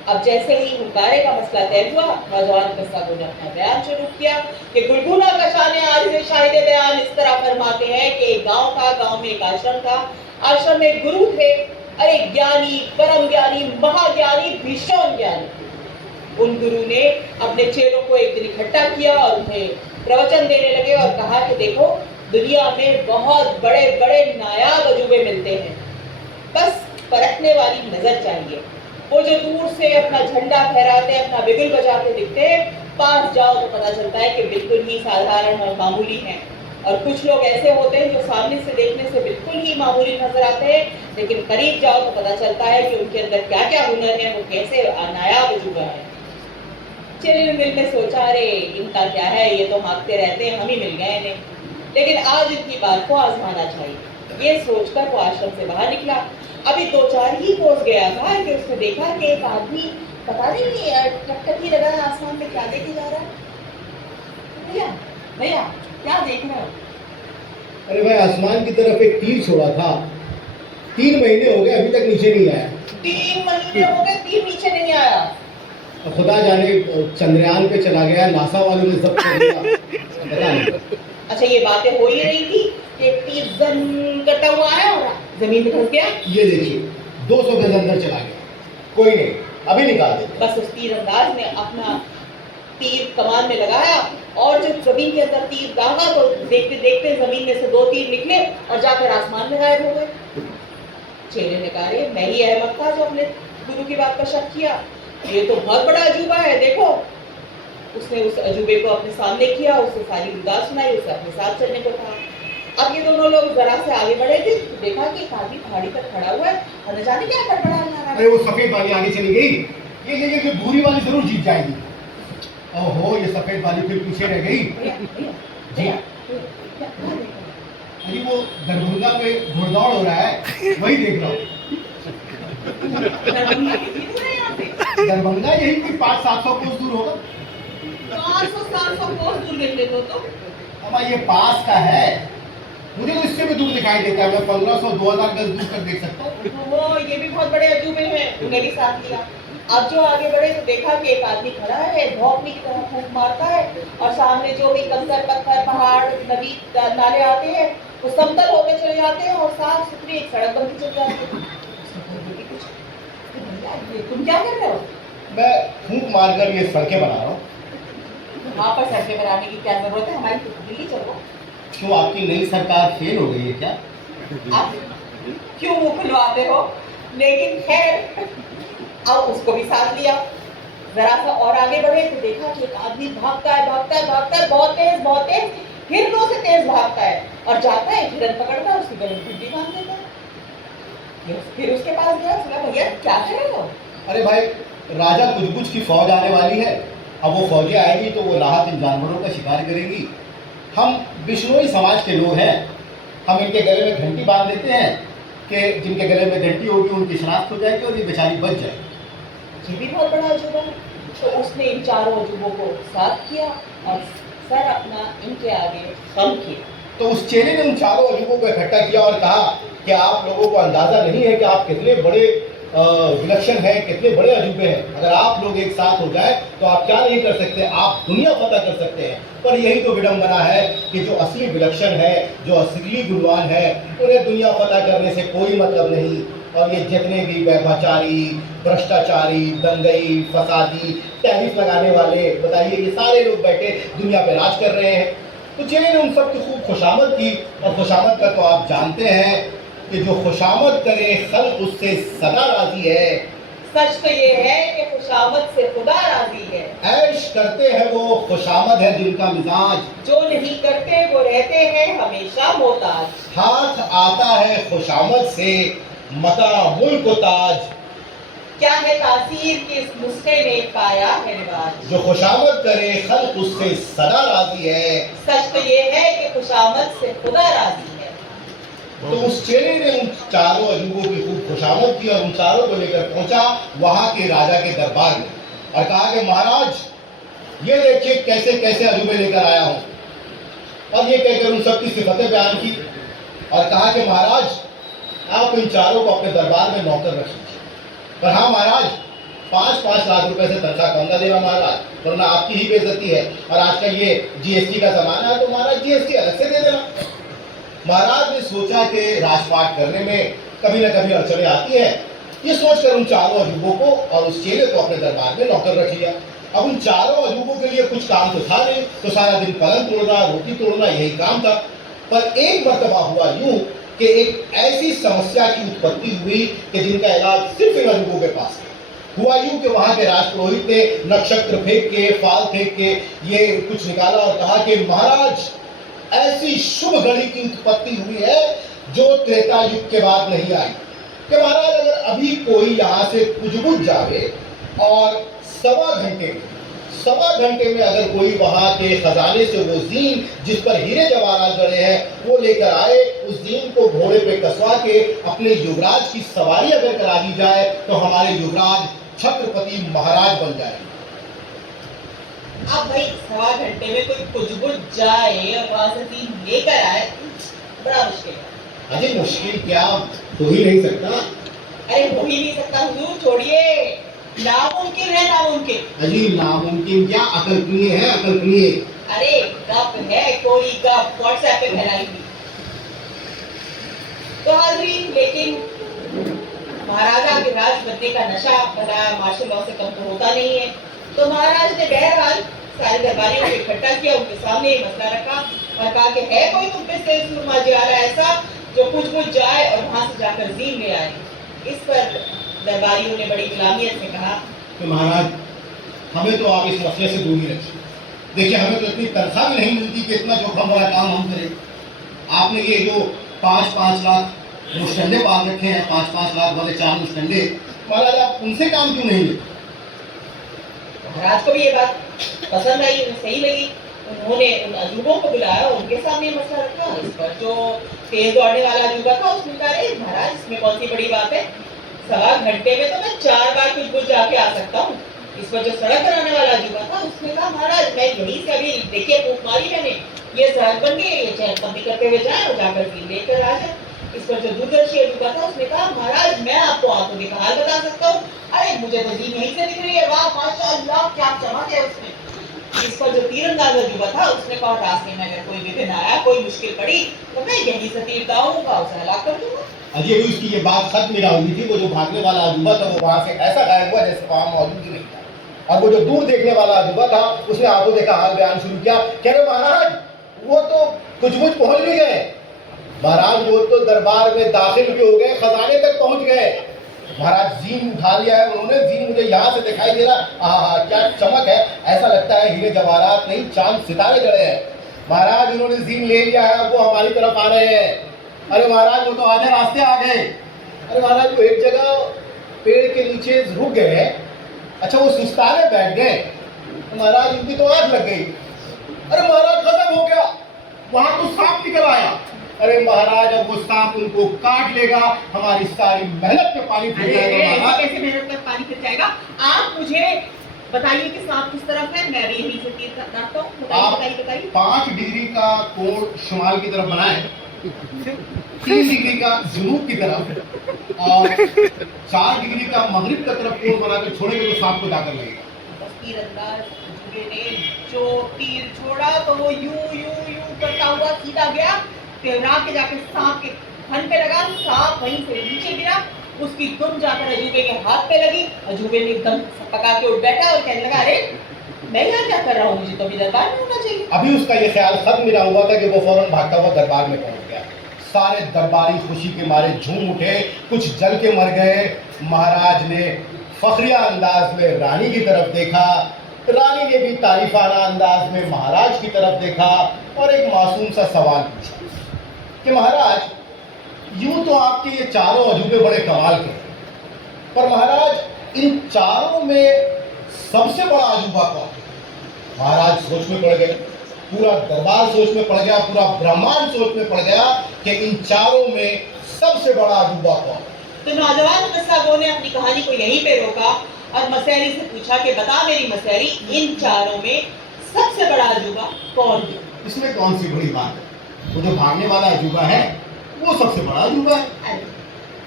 अब जैसे ही हुंकारे का मसला तय हुआ, नौजवान कस्सागो ने अपना बयान शुरू किया कि गुलगुना कशाने आज से शाहिद बयान इस तरह फरमाते हैं कि एक गांव था, गांव में एक आश्रम था, आश्रम में गुरु थे, अरे ज्ञानी, परम ज्ञानी, महाज्ञानी, भीषण ज्ञानी। उन गुरु ने अपने चेलों को एक दिन इकट्ठा किया और उन्हें प्रवचन देने लगे और कहा कि देखो, दुनिया में बहुत बड़े बड़े नायाब अजूबे मिलते हैं, बस परखने वाली नजर चाहिए। वो जो दूर से अपना झंडा फहराते, अपना बिगुल बजाते दिखते हैं, पास जाओ तो पता चलता है कि बिल्कुल ही साधारण और मामूली हैं। और कुछ लोग ऐसे होते हैं जो सामने से देखने से बिल्कुल ही मामूली नजर आते हैं, लेकिन करीब जाओ तो पता चलता है कि उनके अंदर क्या क्या हुनर है, वो कैसे नायाब अजूबा है। चेले ने दिल में सोचा, अरे इनका क्या है, ये तो हाँकते रहते हैं, हम ही मिल गए इन्हें, लेकिन आज इनकी बात को आजमाना चाहिए। ये सोचकर वो आश्रम से बाहर निकला। अभी 2-4 ही कोस गया था कि उसने देखा कि एक आदमी पता नहीं टकटकी लगा है आसमान में, क्या देखे जा रहा है? भैया भैया क्या देख रहे हो? अरे भाई, आसमान की तरफ एक तीर छोड़ा था, 3 महीने हो गए अभी तक नीचे नहीं आया। 3 महीने हो गए, तीर नीचे नहीं आया। खुदा जाने चंद्रयान पे चला गया, नासा वालों ने जब्त कर लिया, पता नहीं। अच्छा, ये बातें हो ही रही थी कि तीर जम करता हुआ आया और जमीन में फंस गया। ये देखिए 200 गज अंदर चला गया, कोई नहीं, अभी निकाल देते। बस उस तीरंदाज ने अपना तीर कमान में लगाया और जब जमीन के अंदर तीर दागा तो देखते देखते जमीन में से 2 तीर निकले और जाकर आसमान में गायब हो गए। चेले ने कहा, मैं ही अहमद था जो अपने गुरु की बात पर शक किया, ये तो बहुत बड़ा अजूबा है, देखो। उसने उस अजूबे को अपने सामने किया, उससे सारी बात सुनाई, उसे अपने साथ चलने को कहा। अब ये दोनों लोग जरा से आगे बढ़े थे तो देखा कि एक आदमी पहाड़ी पर खड़ा हुआ है और न जाने क्या गड़बड़ा रहा है। अरे वो सफेद वाली आगे चली गई, ये भूरी वाली जरूर जीत जाएगी। ओहो, ये सफेद वाली फिर पीछे रह गई। जी अरे वो दरभंगा में घोड़दौड़ हो रहा है, वही देख रहा हूँ। दरभंगा कितनी दूर है यहाँ से? दरभंगा यही कोई 500-700 कोस दूर होगा। 500-700 कोस दूर देख लेते हो तो? अब ये पास का है, मुझे तो इससे भी दूर दिखाई देता है। मैं 1500-2000 गज दूर तक देख सकता हूँ। वो ये भी बहुत बड़े अजूबे हैं, उन्हें भी साथ लिया। अब जो आगे बढ़े तो देखा कि एक आदमी खड़ा है, भौंकने की तरह फूंक मारता है, और सामने जो भी कंकर पत्थर पहाड़ नदी नाले आते हैं वो समतल होते चले जाते हैं और साफ सुथरी एक सड़क बनती चल जाती है। तुम क्या कर रहे हो? मैं फूंक मारकर ये सड़कें बना रहा हूँ। वहाँ पर सड़कें बनाने की क्या जरूरत है? हमारी तो दिल्ली चलो। क्यों, आपकी नई सरकार फेल हो गई है क्या? आप क्यों मुंह खुलवाते हो? लेकिन खैर, अब उसको भी साथ लिया। जरा सा और आगे बढ़े तो देखा कि एक आदमी भागता है बहुत तेज, हिरणों से तेज भागता है, और जाता है हिरन पकड़ता है, उसकी गले में खूंटी बांध देता है। फिर उसके पास गया, उसने कहा भैया क्या कर रहे हो? अरे भाई, राजा कुछ की फौज आने वाली है। अब वो फौजें आएगी तो वो राहत इन जानवरों का शिकार करेंगी। हम बिश्नोई समाज के लोग हैं, हम इनके गले में घंटी बांध देते हैं कि जिनके गले में घंटी होगी उनकी शनाख्त हो जाएगी और ये बेचारी बच जाएगी। ये भी बहुत बड़ा अजूबा है। तो उसने इन चारों अजूबों को साथ किया और सर अपना इनके आगे खम किया। तो उस चेले ने उन चारों अजूबों को इकट्ठा किया और कहा कि आप लोगों को अंदाजा नहीं है कि आप कितने बड़े विलक्षण हैं, कितने बड़े अजूबे हैं। अगर आप लोग एक साथ हो जाए तो आप क्या नहीं कर सकते, आप दुनिया फतह कर सकते हैं। पर यही तो विडंबना है कि जो असली विलक्षण है, जो असली गुणवान है, उन्हें दुनिया फतह करने से कोई मतलब नहीं। और ये जितने भी व्यभिचारी, भ्रष्टाचारी, दंगई, फसादी, टैरिफ लगाने वाले, बताइए, ये सारे लोग बैठे दुनिया पे राज कर रहे हैं। तो चेले ने उन सब की खूब खुशामद की, और खुशामद का तो आप जानते हैं कि जो खुशामद करे खल्क उससे सदा राजी है। सच तो ये है कि खुशामद से खुदा राजी है। ऐश करते हैं वो, खुशामद है जिनका मिजाज। जो नहीं करते वो रहते हैं हमेशा मोहताज। हाथ आता है खुशामद से, मता मुल्क व ताज। क्या है तासीर कि इस नुस्खे ने पाया है रिवाज। जो खुशामद करे खल्क उससे सदा राजी है। सच तो ये है कि खुशामद से खुदा राजी है। तो उस चेले ने उन चारों अजूबों की खूब खुशामद की और उन चारों को लेकर पहुंचा वहां के राजा के दरबार में और कहा कि महाराज, ये देखिए कैसे कैसे अजूबे लेकर आया हूं। और ये कहकर उन सबकी सिफतें बयान की और कहा कि महाराज, आप इन चारों को अपने दरबार में नौकर रख लीजिए, पर हाँ महाराज, 5-5 लाख रुपए से तनख्वाह कम न देना महाराज, वरना आपकी ही बेइज्जती है। और आजकल ये जीएसटी का जमाना है, तो महाराज जीएसटी अलग से दे देना। महाराज ने सोचा कि राजपाट करने में कभी न कभी अड़चने आती है। ये सोचकर उन चारों अजूबों को और उस चेले को अपने दरबार में नौकर रख लिया। अब उन चारों अजूबों के लिए कुछ काम तो था नहीं, तो सारा दिन पलंग तोड़ना, रोटी तोड़ना, यही काम था। पर एक मर्तबा हुआ यूं कि एक ऐसी समस्या की उत्पत्ति हुई कि जिनका इलाज सिर्फ इन अजूबों के पास है। हुआ यूं कि वहां के राजपुरोहित ने नक्षत्र फेंक के, फाल फेंक के ये कुछ निकाला और कहा कि महाराज, ऐसी शुभ घड़ी की उत्पत्ति हुई है जो त्रेता युग के बाद नहीं आई। कि महाराज, अगर अभी कोई यहाँ से कुछ जावे और सवा घंटे में अगर कोई वहां के खजाने से वो जीन जिस पर हीरे जवाहरात जड़े हैं वो लेकर आए, उस जीन को घोड़े पे कसवा के अपने युवराज की सवारी अगर करा दी जाए तो हमारे युवराज छत्रपति महाराज बन जाए। अब भाई 1.25 घंटे में कोई कुछ जाए और वहां से जीन लेकर आए, बड़ा मुश्किल है। अजय, मुश्किल क्या, हो ही नहीं सकता। अरे हो ही नहीं सकता हुजूर, छोड़िए, नामुमकिन है, नामुमकिन। अजी, नामुमकिन क्या, अकल्पनीय है, अकल्पनीय। अरे गप है, कोई गप व्हाट्सएप पे फैलाएंगी। तो हाजरीन, लेकिन महाराजा के राज बनने का नशा भला मार्शल लॉ से कम तो होता नहीं है। तो महाराज ने बहरहाल सारे दरबारियों को इकट्ठा किया, उनके सामने ये मसला रखा और कहा कि है कोई तुम पे से सुरमाजियारा ऐसा जो कुछ जाए और वहां से जाकर जीन ले आए। इस पर दरबारियों ने बड़ी गुलामियत से कहा कि महाराज, हमें तो आप इस मसले से दूर ही रखिए। देखिए, हमें तो इतनी तनख्वाह भी नहीं मिलती कि इतना जोखिम वाला काम हम करें। आपने ये जो 5-5 लाख मुस्टंडे पाल रखे हैं, 5-5 लाख वाले 4 मुस्टंडे, महाराज आप उनसे काम क्यों नहीं लेते? महाराज को भी ये बात पसंद आई, उन्हें सही लगी। उन्होंने उन अजूबों को बुलाया, उनके सामने मसला रखा। इस पर जो तेज दौड़ने वाला अजूबा था उसने कहा, अरे महाराज इसमें कौन सी बड़ी बात है, 1.25 घंटे में तो मैं 4 बार कुछ जाके आ सकता हूँ। इस पर जो सड़क बनाने वाला अजूबा था उसने कहा, महाराज मैं यहीं से अभी देखिए फूंक मारी मैंने, ये सड़क बन गई, ये चहलकदमी करते हुए जाए और जाकर फिर लेकर आ जाए। इस पर जो दूरदर्शी अजूबा था उसने कहा, महाराज मैं आपको आंखों के हाल बता सकता हूँ, अरे मुझे तो जीन यहीं से दिख रही है, वाह माशाअल्लाह क्या चमक है उसमें। इस पर जो तीरंदाज अजूबा था उसने कहा, रास्ते में अगर कोई विघ्न आया, कोई मुश्किल पड़ी तो मैं यहीं से तीर दागूंगा, उसे हलाक कर दूंगा। अजय भी उसकी ये बात सच में हुई थी। वो जो भागने वाला अजूबा था वो वहां से ऐसा गायब हुआ जैसे वहां मौजूद ही नहीं था। और वो जो दूर देखने वाला अजूबा था उसने आंखों देखा हाल बयान शुरू किया, कह रहे महाराज वो तो कुछ पहुंच भी गए, महाराज वो तो दरबार में दाखिल भी हो गए, खजाने तक पहुंच गए। महाराज जीन उठा लिया है उन्होंने, जीन मुझे यहाँ से दिखाई दे रहा, आहा क्या चमक है, ऐसा लगता है हीरे जवाहरात नहीं चांद सितारे जड़े हैं। महाराज उन्होंने जीन ले लिया है, वो हमारी तरफ आ रहे हैं। अरे महाराज वो तो आधे रास्ते आ गए। अरे महाराज वो एक जगह पेड़ के नीचे रुक गए, अच्छा वो सुस्ताने बैठ गए, तो महाराज उनकी तो आग लग गई। अरे महाराज खत्म हो गया, वहां तो सांप निकल आया। अरे महाराज अब वो सांप उनको काट लेगा, हमारी सारी मेहनत पे पानी फिर जाएगा। महाराज कैसे मेहनत पे पानी फिर जाएगा? आप मुझे बताइए कि सांप किस तरफ है, मैं भी यहीं से तीर दागता हूँ। बताइए। 5 डिग्री का कोण शुमाल की तरफ बनाए, 3 डिग्री का जुनूब की तरफ और 4 डिग्री का मगरिब की तरफ कोण बनाकर छोड़ेंगे तो सांप को जाकर लगेगा। बस तीरंदाज अजूबे ने जो तीर छोड़ा तो वो यूं यूं यूं करता हुआ सीधा गया, तेवरा के जाके सांप के फन पे लगा, सांप वहीं से नीचे गिरा, उसकी दुम जाकर अजूबे के हाथ पे लगी। अजूबे ने एकदम पका के उठ बैठा और कहने लगा, अरे मैं यहाँ क्या कर रहा हूँ, मुझे तो अभी दरबार में होना चाहिए। अभी उसका ये ख्याल खत्म ही ना हुआ था कि वो फौरन भागता हुआ दरबार में पहुंच गया। सारे दरबारी खुशी के मारे झूम उठे, कुछ जल के मर गए। महाराज ने फखरिया अंदाज में रानी की तरफ देखा, रानी ने भी तारीफाना अंदाज में महाराज की तरफ देखा और एक मासूम सा सवाल पूछा कि महाराज यूं तो आपके ये चारों अजूबे बड़े कमाल के हैं, पर महाराज इन चारों में सबसे बड़ा अजूबा कौन है? महाराज सोच में पड़ गए, पूरा दरबार सोच में पड़ गया, पूरा ब्रह्मांड सोच में पड़ गया कि इन चारों में सबसे बड़ा अजूबा कौन है। तो नौजवान मस्सागो ने अपनी कहानी को यहीं पे रोका और मसहरी से पूछा कि बता मेरी मसहरी, इन चारों में सबसे बड़ा अजूबा कौन है? इसमें कौन सी बड़ी बात है? वो जो भागने वाला अजूबा है वो सबसे बड़ा अजूबा है।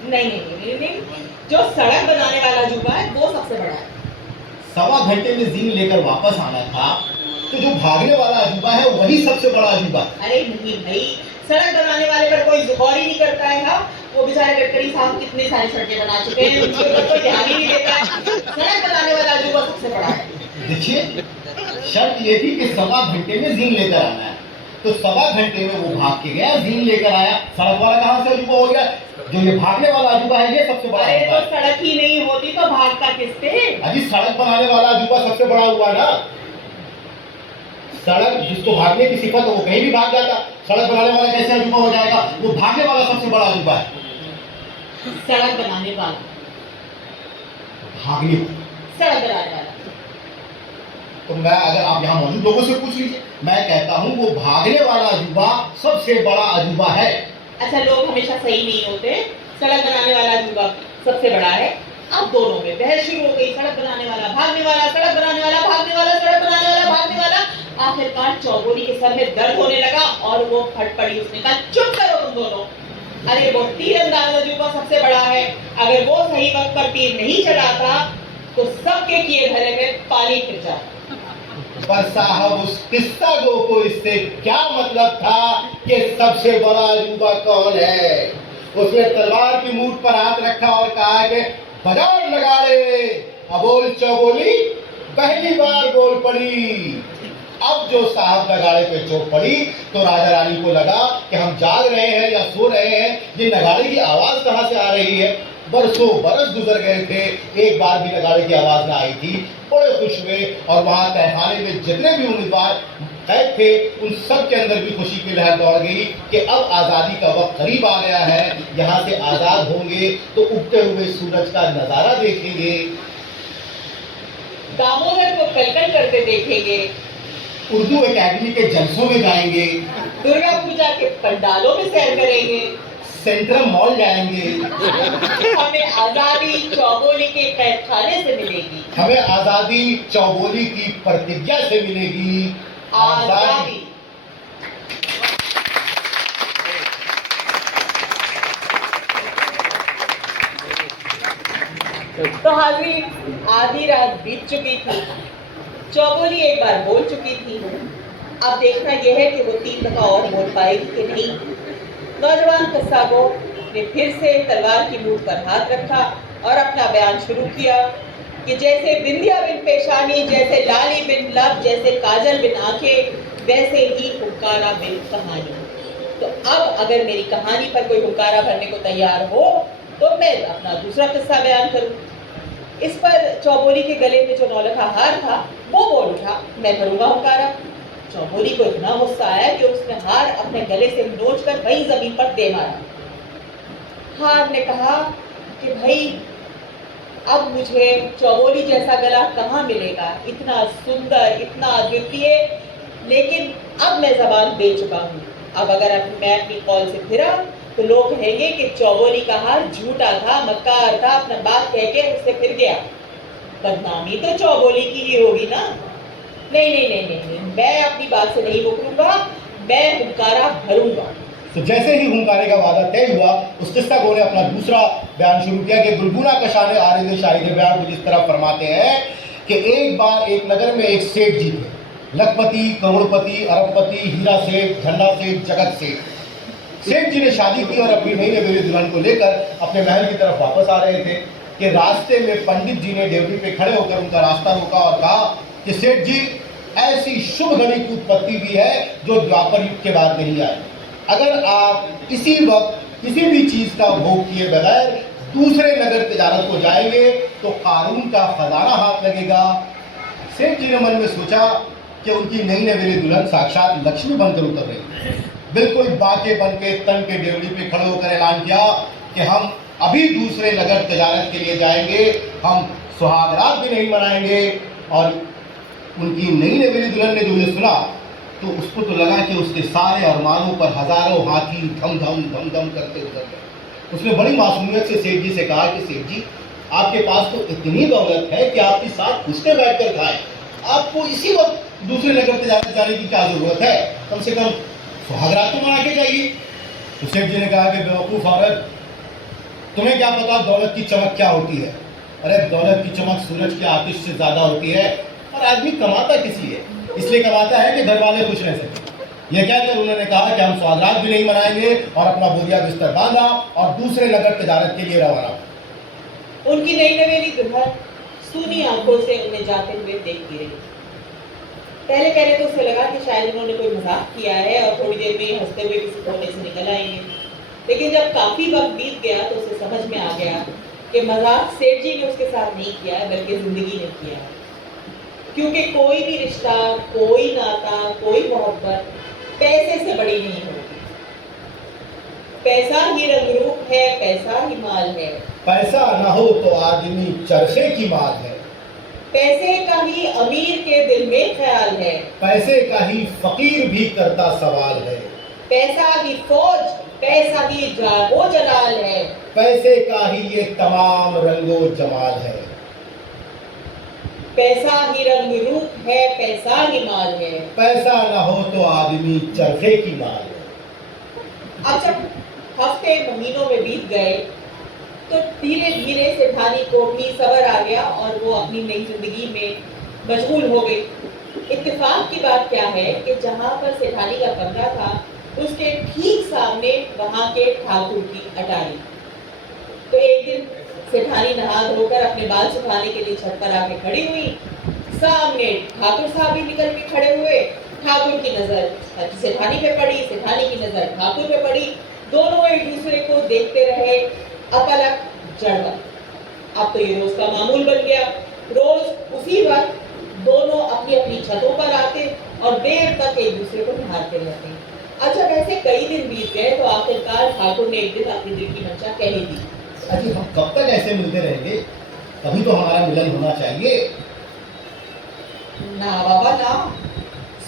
नहीं, जो सड़क बनाने वाला अजूबा है वो सबसे बड़ा है। 1.25 घंटे में जीन लेकर वापस आना था, तो जो भागने वाला अजूबा है वही सबसे बड़ा अजूबा। अरे नहीं भाई, सड़क बनाने वाले पर कोई गौर ही नहीं करता है। हाँ, वो बेचारे गडकरी साहब कितनी सारी सड़कें बना चुके हैं, उनके ऊपर कोई ध्यान ही नहीं देता है। सड़क बनाने वाला अजूबा सबसे बड़ा है। देखिए शर्त ये थी कि 1.25 घंटे में जीन लेकर आना है, तो 1.25 घंटे में वो भाग के गया, जीन लेकर आया। सड़क वाला कहाँ से अजूबा हो गया? जो ये भागने वाला अजूबा है ये सबसे बड़ा अरे अजूबा तो है। सड़क ही नहीं होती तो भागता किससे? अजी सड़क बनाने वाला अजूबा सबसे बड़ा हुआ ना। सड़क जिसको भागने की सिफत है वो कहीं भी भाग जाता, सड़क बनाने वाला कैसे अजूबा हो जाएगा? वो भागने वाला सबसे बड़ा अजूबा है। सड़क बनाने वाला, भागने सड़क बनाने वाला। तो मैं अगर आप यहाँ मौजूद लोगों से पूछ लीजिए, मैं कहता हूँ वो भागने वाला अजूबा सबसे बड़ा अजूबा है। अच्छा, लोग हमेशा सही नहीं होते। सड़क बनाने वाला अजूबा सबसे बड़ा है। अब दोनों में बहस शुरू हो गई, सड़क बनाने वाला भागने वाला, सड़क बनाने वाला भागने वाला, सड़क बनाने वाला भागने वाला। आखिरकार चौबोली के सर में दर्द होने लगा और वो फट पड़ी। उसने कहा, चुप करो तुम दोनों, अरे वो तीरंदाज अजूबा सबसे बड़ा है, अगर वो सही वक्त पर तीर नहीं चलाता तो सबके किए भरे में पानी फिर जाता। पर साहब उस किस्सा को इससे क्या मतलब था कि सबसे बड़ा अजूबा कौन है? उसने तलवार की मूठ पर हाथ रखा और कहा कि बजाओ नगाड़े, अबोल चौबोली पहली बार बोल पड़ी। अब जो साहब नगाड़े पे चोट पड़ी तो राजा रानी को लगा कि हम जाग रहे हैं या सो रहे हैं, ये नगाड़े की आवाज कहाँ से आ रही है? बरसों बरस गुजर गए थे, एक बार भी नगाड़े की आवाज ना आई थी। बड़े खुश हुए और वहां तहखाने में जितने भी उम्मीदवार कैद थे उन सब के अंदर भी खुशी की लहर दौड़ गई कि अब आज़ादी का वक्त करीब आ गया है, यहाँ से आज़ाद होंगे तो उगते हुए सूरज का नज़ारा देखेंगे, दामोदर को कलकल करते देखेंगे, उर्दू एकेडमी के जलसों में गाएंगे, दुर्गा पूजा के पंडालों में सैर करेंगे, सेंट्रल मॉल जाएंगे, हमें आजादी चौबोली के कैदखाने से मिलेगी। हमें आजादी चौबोली की प्रतिज्ञा से मिलेगी। आजादी। तो हाज़रीन, आधी रात बीत चुकी थी, चौबोली एक बार बोल चुकी थी। अब देखना यह है कि वो 3 दफा और बोल पाएगी कि नहीं। नौजवान कस्साबों ने फिर से तलवार की मूठ पर हाथ रखा और अपना बयान शुरू किया कि जैसे बिंदिया बिन पेशानी, जैसे लाली बिन लब, जैसे काजल बिन आंखें, वैसे ही हुक्कारा बिन कहानी। तो अब अगर मेरी कहानी पर कोई हुक्कारा भरने को तैयार हो तो मैं अपना दूसरा किस्सा बयान करूं। इस पर चौबोली के गले में जो नौलखा हार था वो बोल उठा, मैं भरूंगा हुक्कारा। चौबोली को इतना गुस्सा आया कि उसने हार अपने गले से नोच कर वहीं जमीन पर दे मारा। हार ने कहा कि भाई अब मुझे चौबोली जैसा गला कहाँ मिलेगा, इतना सुंदर, इतना अद्वितीय, लेकिन अब मैं जबान दे चुका हूँ। अब अगर मैं अपनी कॉल से फिरा तो लोग कहेंगे कि चौबोली का हार झूठा था, मक्कार था, अपना बात कह के उससे फिर गया। बदनामी तो चौबोली की ही होगी ना। नहीं नहीं नहीं नहीं, नहीं। मैं अपनी बात से नहीं मुकरूंगा, मैं हुंकारा भरूंगा। तो जैसे ही हुंकारे का वादा तय हुआ, उस किस्सा को ने अपना दूसरा बयान शुरू किया कि बुलबुला कशाने आरिज़ शाही के बयान को जिस तरह फरमाते हैं कि एक बार एक नगर में एक सेठ जी थे, लखपति, करोड़पति, अरबपति, हीरा सेठ, झंडा सेठ, जगत सेठ। सेठ जी ने शादी की और अपनी नई नवेली दुल्हन को लेकर अपने महल की तरफ वापस आ रहे थे कि रास्ते में पंडित जी ने डेवरी पे खड़े होकर उनका रास्ता रोका और कहा कि सेठ जी, ऐसी शुभ घड़ी की उत्पत्ति भी है जो द्वापर युग के बाद नहीं आई। अगर आप इसी वक्त किसी भी चीज़ का भोग किए बगैर दूसरे नगर तिजारत को जाएंगे तो कारून का खजाना हाथ लगेगा। सेठ जी ने मन में सोचा कि उनकी नई नवेली दुल्हन साक्षात लक्ष्मी बनकर उतर रही। बिल्कुल बाके बन के तन के डेवली पे खड़े होकर ऐलान किया कि हम अभी दूसरे नगर तिजारत के लिए जाएंगे, हम सुहागरात भी नहीं मनाएंगे। और उनकी नई नवेली दुल्हन ने जो ये सुना तो उसको तो लगा कि उसके सारे अरमानों पर हजारों हाथी धम धम धम धम करते गुजर गए। उसने बड़ी मासूमियत से सेठ जी से कहा कि सेठ जी, आपके पास तो इतनी दौलत है कि आपके साथ पूछते बैठ कर खाए, आपको इसी वक्त दूसरे नगर तिजारत जाने की क्या जरूरत है, कम से कम सुहागरात तो मना के जाइए। तो सेठ जी ने कहा कि बेवकूफ़ औरत, तुम्हें क्या पता दौलत की चमक क्या होती है। अरे दौलत की चमक सूरज के आतिश से ज़्यादा होती है। और आदमी कमाता किस लिए? इसलिए कमाता है कि घर वाले खुश रह सकें। यह कहकर उन्होंने कहा कि हम सुहागरात भी नहीं मनाएंगे और अपना बोरिया बिस्तर बांधा और दूसरे नगर तिजारत के लिए रवाना। उनकी नई नवेली दुल्हन सूनी आंखों से उन्हें जाते हुए देखती रही। पहले तो उसे लगा कि शायद उन्होंने कोई मजाक किया है और थोड़ी देर में हंसते हुए किसी कोने से निकल आएंगे। लेकिन जब काफी वक्त बीत गया तो उसे समझ में आ गया कि मजाक सेठ जी ने उसके साथ नहीं किया है, बल्कि जिंदगी ने किया है। क्योंकि कोई भी रिश्ता, कोई नाता, कोई मोहब्बत पैसे से बड़ी नहीं होती। पैसा ही रंग रूप है, पैसा ही माल है। पैसा न हो तो आदमी चरखे की माल है। पैसे का ही अमीर के दिल में ख्याल है। पैसे का ही फकीर भी करता सवाल है। पैसा ही फौज, पैसा ही जागो जलाल है। पैसे का ही ये तमाम रंगो जमाल है। पैसा ही रंग रूप है, पैसा ही माल है। पैसा न हो तो आदमी चरखे की माल है। अब जब हफ्ते महीनों में बीत गए तो धीरे धीरे सेठानी को भी सब्र आ गया और वो अपनी नई जिंदगी में मशगूल हो गई। इत्तेफाक की बात क्या है कि जहाँ पर सेठानी का कमरा था उसके ठीक सामने वहाँ के ठाकुर की अटारी। तो एक दिन सेठानी नहा धोकर अपने बाल सुखाने के लिए छत पर आके खड़ी हुई। सामने ठाकुर साहब भी निकल के खड़े हुए। ठाकुर की नजर सेठानी पे पड़ी, सेठानी की नजर ठाकुर पे पड़ी। दोनों एक दूसरे को देखते रहे, अपलक जड़वत। अब तो ये रोज का मामूल बन गया। रोज उसी वक्त दोनों अपनी अपनी छतों पर आते और देर तक एक दूसरे को निहारते रहते। अच्छा, वैसे कई दिन बीत गए तो आखिरकार ठाकुर ने एक दिन अपनी दिल की मंशा कह ही दी। अजी हम कब तक ऐसे मिलते रहेंगे? कभी तो हमारा मिलन होना चाहिए। ना बाबा ना,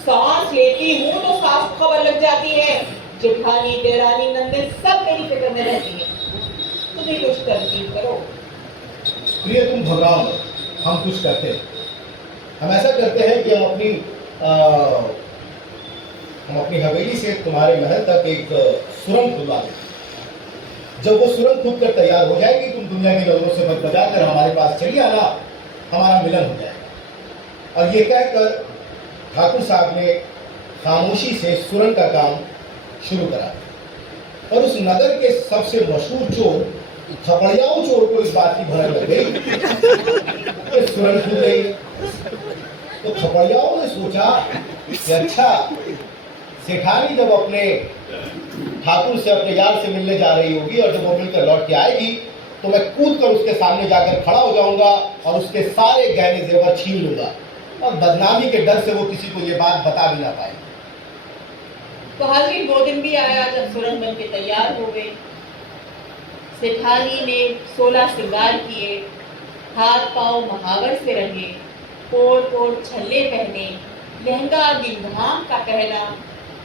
सांस लेती हूँ तो सांस को खबर लग जाती है। जेठानी, देरानी, नंदे सब मेरी फिक्र में रहती है। तुम भी कुछ तरकीब करो। प्रिय तुम घबराओ मत, हम कुछ करते हैं। हम ऐसा करते हैं कि हम अपनी हवेली से तुम्हारे महल तक एक सुरंग खुदवा दें। जब वो सुरंग खुद कर तैयार हो जाएगी, तुम दुनिया की नजरों से बचा कर हमारे पास चली आना, हमारा मिलन हो जाएगा। और ये कहकर ठाकुर साहब ने खामोशी से सुरंग का काम शुरू करा। और उस नगर के सबसे मशहूर चोर खपड़ियाऊ चोर को इस बात की भनक लग गई कि सुरंग खुद गई। तो खपड़ियाऊ ने सोचा कि अच्छा, सेठानी जब अपने ठाकुर से, अपने यार से मिलने जा रही होगी और जब वो मिलकर लौट के आएगी तो मैं कूद कर उसके सामने जाकर खड़ा हो जाऊंगा और उसके सारे गहने जेवर छीन लूंगा और बदनामी के डर से वो किसी को ये बात बता भी ना पाए। तो हाजिर वो दिन भी आया जब सुरंग बन के तैयार हो गई। सेठानी ने 16 श्रृंगार किए, हाथ पांव महावर से रंगे, पोड़ पोड़ छल्ले पहने, लहंगा गिंधाम का पहना,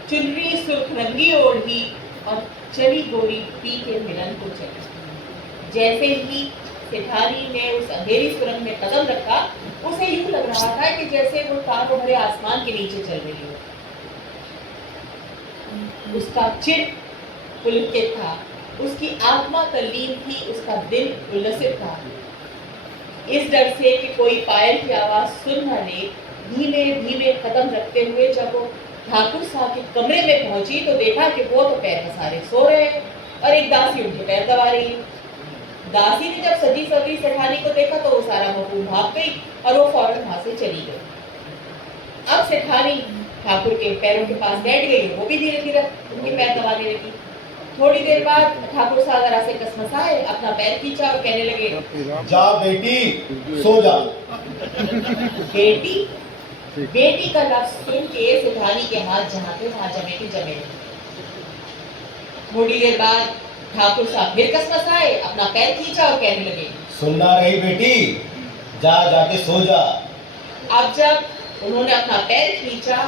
चुनरी सुर्खरंगी ओढ़ी और चली गोरी पी के मिलन को चली। जैसे ही सेठानी ने उस अंधेरी सुरंग में कदम रखा, उसे यूं लग रहा था कि जैसे वो तारों भरे आसमान के नीचे चल रही हो। उसका चित्त पुलकित था, उसकी आत्मा तल्लीन थी, उसका दिल उल्लसित था। इस डर से कि कोई पायल की आवाज सुन न ले, धीमे धीमे कदम रखते हुए जब वो ठाकुर साहब के कमरे में पहुंची तो देखा कि वो तो पैर पसारे सो रहे हैं और एक दासी उनके पैर दबा रही है। दासी ने जब सजी सवरी सेठानी को देखा तो वो सारा मफहूम भाग गई और वो फौरन वहां से चली गई। अब सेठानी ठाकुर के पैरों के पास बैठ गई, वो भी धीरे धीरे उनके पैर दबाने लगी। थोड़ी देर बाद ठाकुर साहब जरा से कसमसाए, अपना पैर खींचा और कहने लगे, जा बेटी सो जा। बेटी बेटी का लफ्ज सुन के सेठानी के हाथ जहां थे वहां जमे के जमे। थोड़ी देर बाद ठाकुर साहब फिर कसमसाए, अपना पैर खींचा और कहने लगे, सुनना रही बेटी, जा जाके सो जा। अब जब उन्होंने अपना पैर खींचा,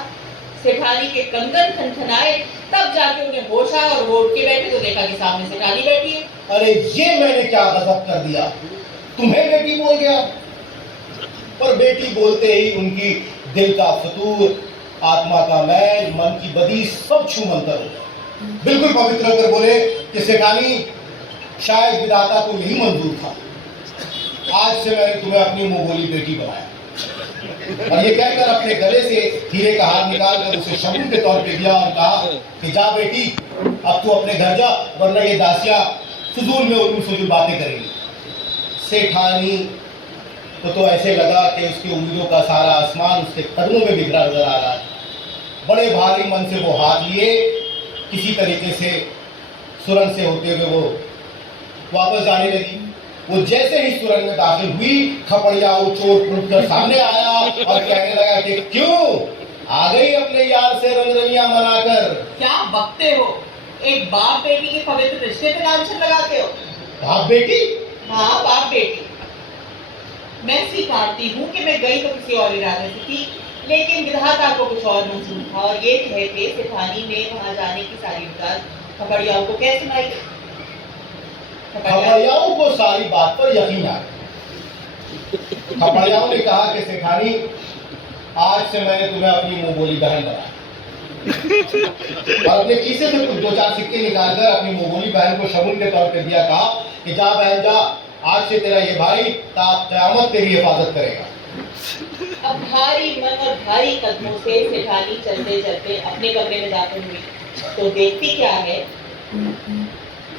सेठानी के कंगन खनखनाए, तब जाके उन्हें होश आया और वो उठ के बैठे तो देखा कि सामने सेठानी बैठी है। अरे ये मैंने क्या गजब कर दिया, तुम्हें बेटी बोल गया। पर बेटी बोलते ही उनकी दिल का फतूर, आत्मा का मैल, मन की बदी सब छूमंतर हो गया। बिल्कुल पवित्र होकर बोले कि सेठानी, शायद विधाता को यही मंजूर था, आज से मैंने तुम्हें अपनी मुंह बोली बेटी बनाया। और ये कहकर अपने गले से हीरे का हार निकालकर उसे शगुन के तौर पे दिया और कहा कि जा बेटी, अब तू अपने घर जा, वरना ये दासियां फजूल में उल्लू फजूल बातें करेंगी। सेठानी को तो ऐसे लगा कि उसकी उम्मीदों का सारा आसमान उसके कदमों में बिखरा नजर आ रहा है। बड़े भारी मन से वो हाथ लिए किसी तरीके से सुरंग से होते हुए वो वापस जाने लगी। वो जैसे ही सुरंग में दाखिल हुई, खपड़ियाऊ चोर टूटकर सामने आया और कहने लगा कि क्यों आ गई अपने यार से रंगरलियां मनाकर। क्या बकते हो, एक बाप बेटी के पवित्र रिश्ते पे लांछन लगाते हो। बाप बेटी? हाँ, बाप बेटी। मैं स्वीकारती हूँ कि मैं गई तो किसी और इरादे से थी, लेकिन विधाता को कुछ और मंजूर था। और ये कह के सेठानी ने वहां जाने की सारी बात खपड़ियाऊ को कैसे सुनाई। खपड़ियाऊ को सारी बात पर यकीन आ गया। खपड़ियाऊ ने कहा कि सेठानी, आज से मैंने तुम्हें अपनी मुंह बोली बहन बनाया। और अपने खीसे से कुछ 2-4 सिक्के निकालकर अपनी मुंह बोली बहन को शगुन के तौर पर दिया। कहा कि जा बहन जा, आज से तेरा ये भाई क़यामत तेरी हिफाजत करेगा। अब भारी मन और भारी कदमों से सेठानी चलते चलते अपने कमरे में दाखिल हुई तो देखती क्या है,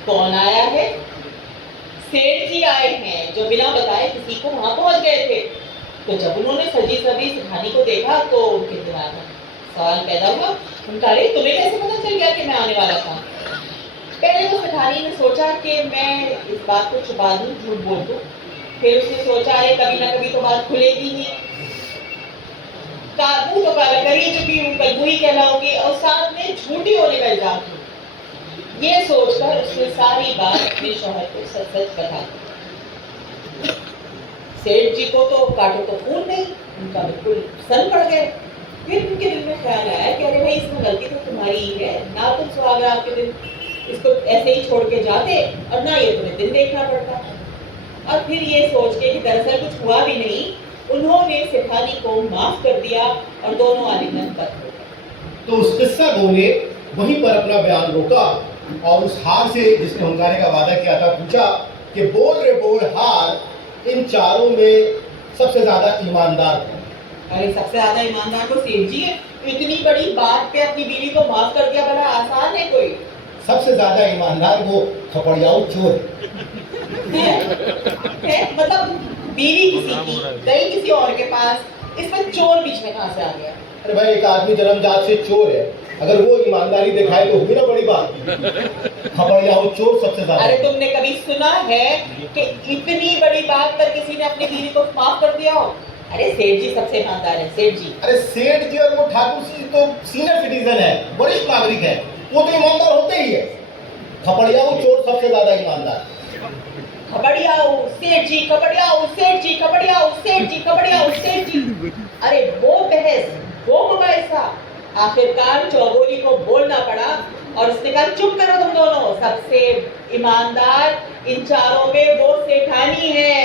कौन आया है। सेठ जी आए हैं जो बिना बताए किसी को वहां पहुंच गए थे। तो जब उन्होंने सजी सजी सेठानी को देखा तो उनके दिमाग में सवाल पैदा हुआ। उनका, अरे तुम्हें कैसे पता चल गया कि मैं आने वाला था। पहले तो सेठानी ने सोचा कि मैं इस बात को छुपा दूं, झूठ बोल दूं। फिर उसने सोचा अरे कभी ना कभी तो बात खुलेगी ही, काबू तो काला कर ही चुकी हूँ, कल ही कहलाऊंगी और साथ में झूठी होने का इल्जाम दूं। ये सोचकर उसने सारी बात अपने शौहर को सच सच बता दी। सेठ जी को तो काटो तो खून नहीं, उनका बिल्कुल सन पड़ गए। फिर उनके दिल में ख्याल आया कि अरे भाई इसमें गलती तो तुम्हारी ही है, ना तुम सुहागरात के दिन इसको ऐसे ही छोड़ के जाते और ना ये तुम्हें दिन देखना पड़ता। और फिर ये सोच के कि दरअसल कुछ हुआ भी नहीं, उन्होंने सिफानी को माफ कर दिया और दोनों आलिंगन बंद हो गए। तो उस किस्सा गो ने वहीं पर अपना बयान रोका और उस हार से जिसने हुंकारे का वादा किया था पूछा कि बोल रे बोल हार, इन चारों में सबसे ज्यादा ईमानदार कौन है? अरे सबसे ज्यादा ईमानदार तो सेठ जी है। इतनी बड़ी बात पे अपनी बीवी को माफ कर दिया, बड़ा आसान है कोई? सबसे ज्यादा ईमानदार वो खपड़ियाऊ चोर है? मतलब बीवी किसी की गई किसी और के पास, इसमें चोर बीच में कहां से आ गया? अरे भाई, एक आदमी जन्मजात से चोर है, अगर वो ईमानदारी दिखाए तो होगी ना बड़ी बात। खपड़ियाऊ चोर सबसे ज्यादा। अरे तुमने कभी सुना है कि इतनी बड़ी बात पर किसी ने अपनी बीवी को माफ कर दिया हो? अरे सेठ जी सबसे ईमानदार है, सेठ जी। अरे सेठ जी और वो ठाकुर जी तो सीनियर सिटीजन है, वरिष्ठ नागरिक है, वो तो ईमानदार होते ही है। खपड़ियाऊ चोर सबसे ज्यादा ईमानदार। खबड़ियाऊ सेठ जी, खबड़ियाऊ सेठ जी, खबड़ियाऊ सेठ जी, खबड़ियाऊ सेठ जी। अरे वो बहस, वो मुबाहिसा, आखिरकार चौबोली को बोलना पड़ा और उसने कहा चुप करो तुम दोनों, सबसे ईमानदार इन चारों में वो सेठानी है।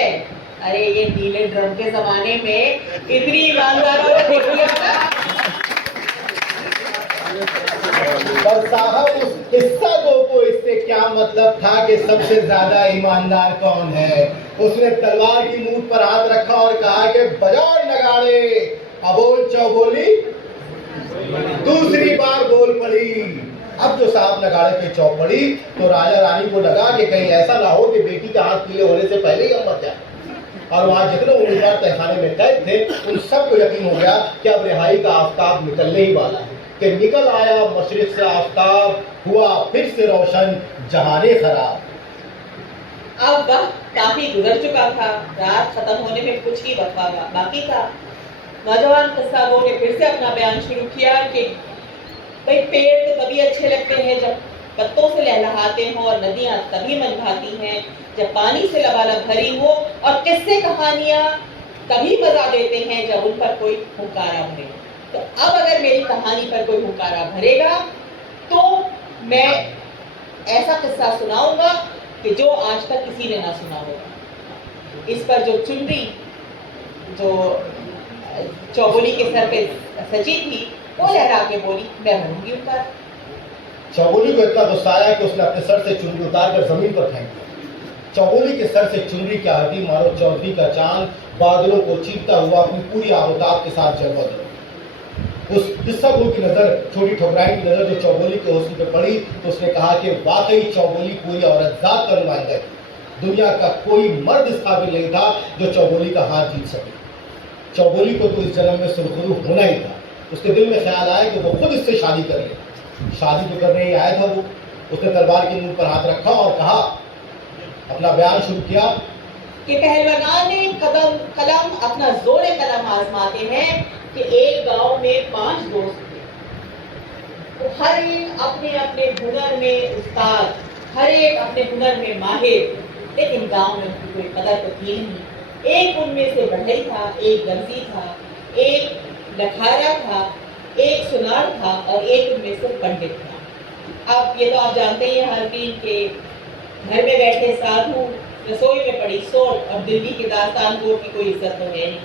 अरे ये नीले ड्रम के जमाने में इतनी ईमानदार और देखी है ना? और साहब उस किस्सा को इससे क्या मतलब था कि सबसे ज्यादा ईमानदार कौन है? उसने तलवार की मूठ पर हाथ रखा और कहा कि बजाओ नगाड़े, अबोल चौबोली दूसरी बार बोल पड़ी। अब जो साहब नगाड़े पे चौक पड़ी तो राजा रानी को लगा कि कहीं ऐसा ना हो कि बेटी का हाथ पीले होने से पहले ही हम मर जाए। और वहां जितने उम्मीदवार तहखाने में कैद थे उन सबको यकीन हो गया कि अब रिहाई का आफताब निकलने ही वाला है। कि निकल आया मशरिक से आफताब, हुआ फिर से रोशन जहाने खराब। अब वक्त काफी गुजर चुका था, रात खत्म होने में कुछ ही वक्त बाकी था। नौजवान किस्सागो ने फिर से अपना बयान शुरू किया कि भाई पेड़ तो तभी अच्छे लगते हैं जब पत्तों से लहलहाते हों, और नदियां तभी मन भाती हैं जब पानी से लबालब भरी हो, और किस्से कहानियां तभी मजा देते हैं जब उन पर कोई हुंकारा भरे। तो अब अगर मेरी कहानी पर कोई हुंकारा भरेगा तो मैं ऐसा किस्सा सुनाऊंगा कि जो आज तक किसी ने ना सुना होगा। इस पर जो चुनरी जो चौबोली के सर पे सजी थी वो लहरा के बोली, मैं भरूंगी उतार। चौबोली को इतना गुस्सा आया कि उसने अपने सर से चुनरी उतार कर जमीन पर फेंक दिया। चौबोली के सर से चुनरी की हड्डी मानो चौधरी का चांद बादलों को चीरता हुआ अपनी पूरी आबोताब के साथ जलवा दिया। उस किस्सा की नजर, छोटी ठुकराई की नजर जो चौबोली के हुस्न पे पड़ी तो उसने कहा कि वाकई चौबोली पूरी औरत जात का नुमाइंदा थी। दुनिया का कोई मर्द इस काबिल नहीं था जो चौबोली का हाथ जीत सके। चौबोली को तो इस जन्म में सुरखरू होना ही था। उसके दिल में ख्याल आया कि वो खुद इससे शादी कर ले। शादी तो करने ही आया था वो। उसने तलवार के मुंह पर हाथ रखा और कहा, अपना बयान शुरू किया कि पहलवान कदम कलम अपना जोरे कलम आजमाते हैं कि एक गांव में 5 दोस्त थे। तो हर एक अपने अपने हुनर में उस्ताद, हर एक अपने हुनर में माहिर, लेकिन गांव में उनकी कोई कदर तो थी नहीं। एक उनमें से बढ़ई था, एक दर्जी था, एक लखारा था, एक सुनार था और एक उनमें से पंडित था। अब ये तो आप जानते ही हैं हर दिन के घर में बैठे साधु, रसोई में पड़ी सोट और दिल्ली के दास्तानगोर की कोई इज्जत तो है नहीं।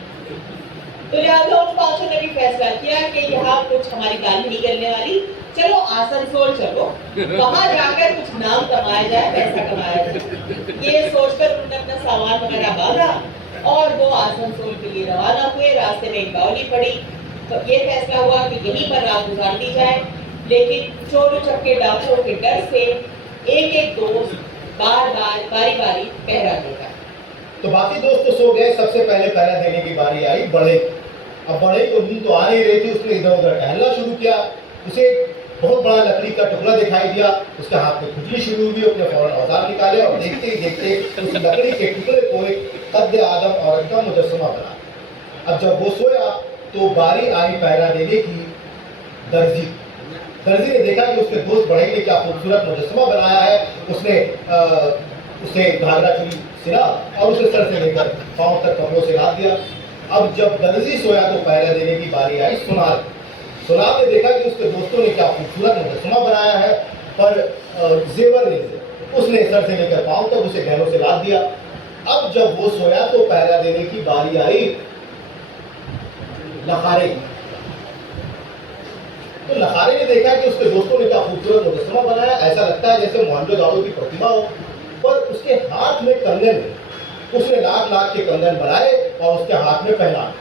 तो लिहाजा उन 5 ने भी फैसला किया कि यहाँ कुछ हमारी दाल नहीं करने वाली, चलो आसनसोल चलो, वहां जाकर कुछ नाम कमाया जाए, पैसा कमाया जाए। ये सोचकर उन्होंने अपना सामान वगैरह बांधा और वो आसनसोल के लिए रवाना हुए। रास्ते में एक बावली पड़ी तो ये फैसला हुआ कि यहीं पर रात गुजार दी जाए, लेकिन चोर उचक्के डाकुओं के डर से एक एक दोस्त बार बार बारी बारी पहरा देगा। तो बाकी दोस्त तो सो गए। सबसे पहले पहरा देने की बारी आई बड़े। अब बड़े को नींद तो आ नहीं रही थी। उसने इधर उधर टहलना शुरू किया। उसे बहुत बड़ा लकड़ी का टुकड़ा दिखाई दिया। उसके हाथ में खुजली शुरू हुई। अपने फौरन औजार निकाले और देखते ही देखते उस लकड़ी के टुकड़े को एक कद आदम औरत का मुजस्समा बना। अब जब वो सोया तो बारी आई पहरा देने की दर्जी। दर्जी ने देखा कि उसके दोस्त बढ़ई ने क्या खूबसूरत मुजस्समा बनाया है। उसने उसे घाघरा चुनी सिला और उसे सर से लेकर पांव तक कपड़ों से लाद दिया। अब जब दर्जी सोया तो पहरा देने की बारी आई सुनार। सुनाब ने देखा कि उसके दोस्तों ने क्या खूबसूरत मुजस्समा बनाया है, पर जेवर नहीं थे। उसने सर से लेकर पाँव तक उसे गहनों से लाद दिया। अब जब वो सोया तो पहरा देने की बारी आई लखारे की। तो लखारे ने देखा कि उसके दोस्तों ने क्या खूबसूरत मुजस्समा बनाया, ऐसा लगता है जैसे मोहनजोदाड़ो की प्रतिमा हो, पर उसके हाथ में कंगन है। उसने लाख लाख के कंगन बनाए और उसके हाथ में पहना।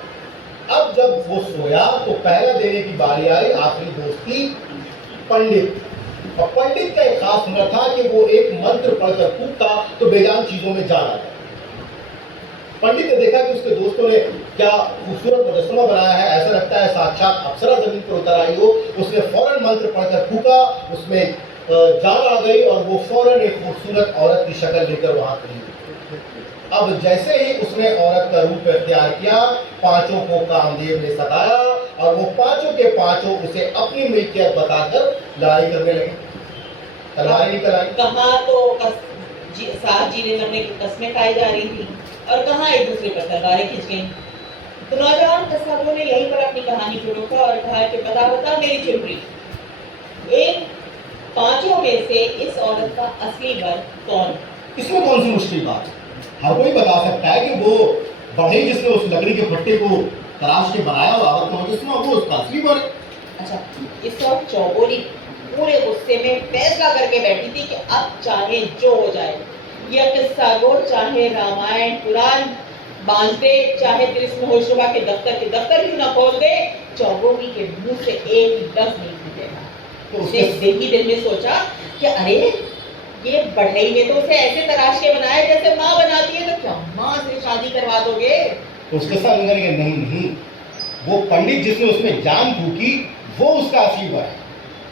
अब जब वो सोया तो पहरा देने की बारी आई आखिरी दोस्त की पंडित। और पंडित का एक खास हुनर था कि वो एक मंत्र पढ़कर फूंकता तो बेजान चीजों में जान आता। पंडित ने देखा कि उसके दोस्तों ने क्या खूबसूरत मुजस्समा बनाया है, ऐसा लगता है साक्षात अप्सरा जमीन पर उतर आई हो। उसने फौरन मंत्र पढ़कर फूंका, उसमें जान आ गई और वो फौरन एक खूबसूरत औरत की शक्ल लेकर वहां खड़ी। अब जैसे ही उसने औरत का रूप इख्तियार किया, पांचों को कामदेव ने सताया और वो पांचों के पांचों उसे अपनी मिल्कियत बताकर लड़ाई करने लगे। तलवारें निकल आई। कहाँ तो साहब जी ने हमने कस्में खाई जा रही थी और कहाँ एक दूसरे पर तलवारें खींच गई। तो नौजवान कसाबों ने यहीं पर अपनी कहानी को रोका और कहा कि बता मेरी चुनरी, इन पांचों में से इस औरत का असली वर कौन? इसमें कौन सी मुश्किल बात है? हर कोई बता सकता है कि वो बढ़ई जिसने उस लकड़ी के फट्टे को तराश के बनाया और औरत का मुजस्समा वो उसका असली वर है। अच्छा, इस वक्त चौबोली पूरे गुस्से में फैसला करके बैठी थी कि अब चाहे जो हो जाए, यह किस्सा गो चाहे रामायण पुराण बांध दे, चाहे कृष्ण होशरुबा के दफ्तर क्यों ना खोल दे, चौबोली के मुंह से एक लफ्ज नहीं निकलेगा। तो उसने दिल ही दिल में सोचा कि अरे ये बढ़ई ने तो उसे ऐसे तराश के बनाया जैसे माँ बनाती है, तो क्या माँ से शादी करवा दोगे? उसके साथ नहीं, वो पंडित जिसने उसमें जान फूकी वो उसका असली वर है।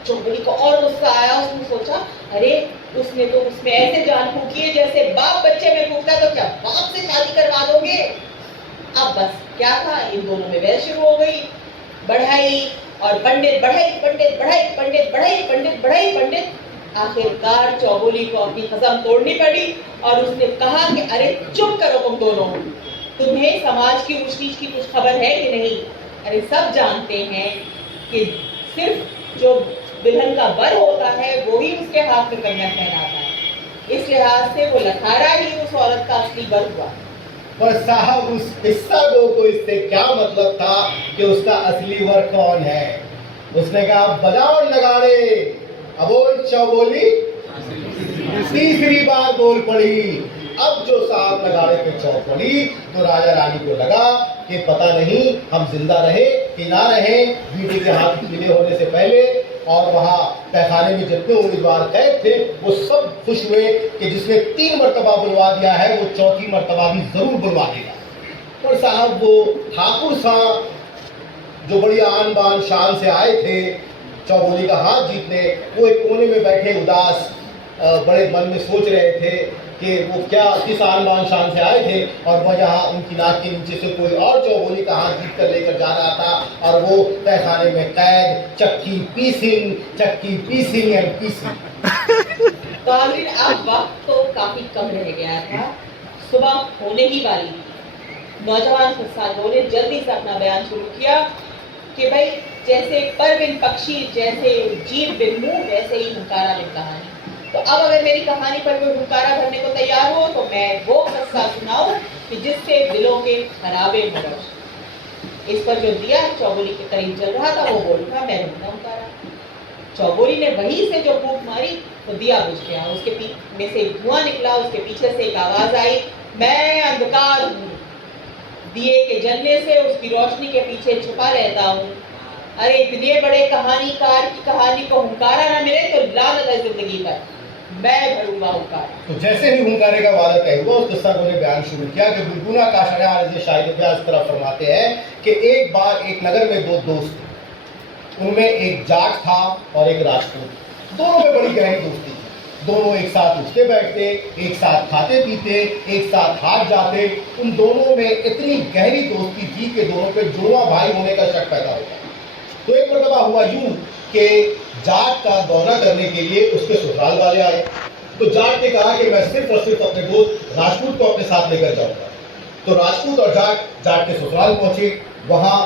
चौबोली को और गुस्सा आया। उसने सोचा अरे उसने तो उसमें ऐसे जान फूकी है जैसे बाप बच्चे में फूकता, तो क्या बाप से शादी करवा दोगे? अब बस क्या था, इन दोनों में बहस शुरू हो गई। बढ़ाई और पंडित, बढ़ाई पंडित, बढ़ाई पंडित, बढ़ाई पंडित, बढ़ाई पंडित। आखिरकार चौबोली को अपनी कसम तोड़नी पड़ी और उसने कहा कि अरे चुप करो तुम दोनों, तुम्हें समाज की ऊंच नीच की कुछ खबर है कि नहीं? अरे सब जानते हैं कि सिर्फ जो दुल्हन का वर होता है वो ही उसके हाथ में कंगन पहनाता है। इस लिहाज से वो लखारा ही उस औरत का असली वर हुआ। पर साहब उस किस्सा को इससे क्या मतलब था कि उसका असली वर कौन है? उसने कहा बजाओ नगाड़े, अबोल चौबोली तीसरी बार बोल पड़ी। अब जो साहब नगाड़े पे चौक पड़ी तो राजा रानी को लगा कि पता नहीं हम जिंदा रहे कि ना रहे बीटी के हाथ विलय होने से पहले। और वहाँ तहखाने में जितने उम्मीदवार कैद थे वो सब खुश हुए कि जिसने 3 मरतबा बुलवा दिया है वो चौथी मरतबा भी जरूर बुलवा देगा। और साहब वो ठाकुर साहब जो बड़ी आन बान शान से आए थे चौबोली का हाथ जीतने, वो एक कोने में बैठे उदास बड़े मन में सोच रहे थे कि वो क्या किस आन बान शान से आए थे और वह यहाँ उनकी नाक के नीचे से कोई और चौबोली का हाथ जीत कर लेकर जा रहा था और वो तहखाने में कैद, चक्की पीसिंग एंड पीसिंग। तो अब वक्त तो काफी कम रह गया था, सुबह होने ही वाली थी। नौजवान किसानों ने जल्दी से अपना बयान शुरू किया कि भाई जैसे पर बिन पक्षी, जैसे जीव बिन मुंह, वैसे ही हुंकारा बिन कहानी। तो अब अगर मेरी कहानी पर कोई हुंकारा भरने को तैयार हो तो मैं वो किस्सा सुनाऊं कि जिससे दिलों के खराबे मरोड़। इस पर जो दिया चौबोली के करीब चल रहा था वो बोल रहा मैं भूखा हुंकारा। चौबोली ने वहीं से जो फूंक मारी तो दिया बुझ गया, उसके में से धुआं निकला, उसके पीछे से एक आवाज आई, मैं अंधकार हूँ, दिए के जलने से उसकी रोशनी के पीछे छुपा रहता हूँ। अरे इतने बड़े कहानीकार की कहानी को हुंकारा ना मिले तो लानत है जिंदगी पर, मैं भरूंगा हुंकारा। तो जैसे ही हुंकारे का वादा तय हुआ उस किस्सा को ने बयान शुरू किया कि बुलबुला का शयार शाहिद ब्याज तरफ फरमाते हैं कि एक बार एक नगर में 2 दोस्त थे, उनमें एक जाट था और एक राजपूत। दोनों में बड़ी गहरी दोस्ती थी, दोनों एक साथ उठते बैठते, एक साथ खाते पीते, एक साथ हाथ जाते। उन दोनों में इतनी गहरी दोस्ती थी कि दोनों पे जुड़वा भाई होने का शक पैदा हो गया। तो एक मरतबा हुआ यूं कि जाट का दौरा करने के लिए उसके ससुराल वाले आए। तो जाट ने कहा कि मैं सिर्फ और सिर्फ अपने दोस्त राजपूत को अपने साथ लेकर जाऊंगा। तो राजपूत और जाट के ससुराल पहुंचे। वहाँ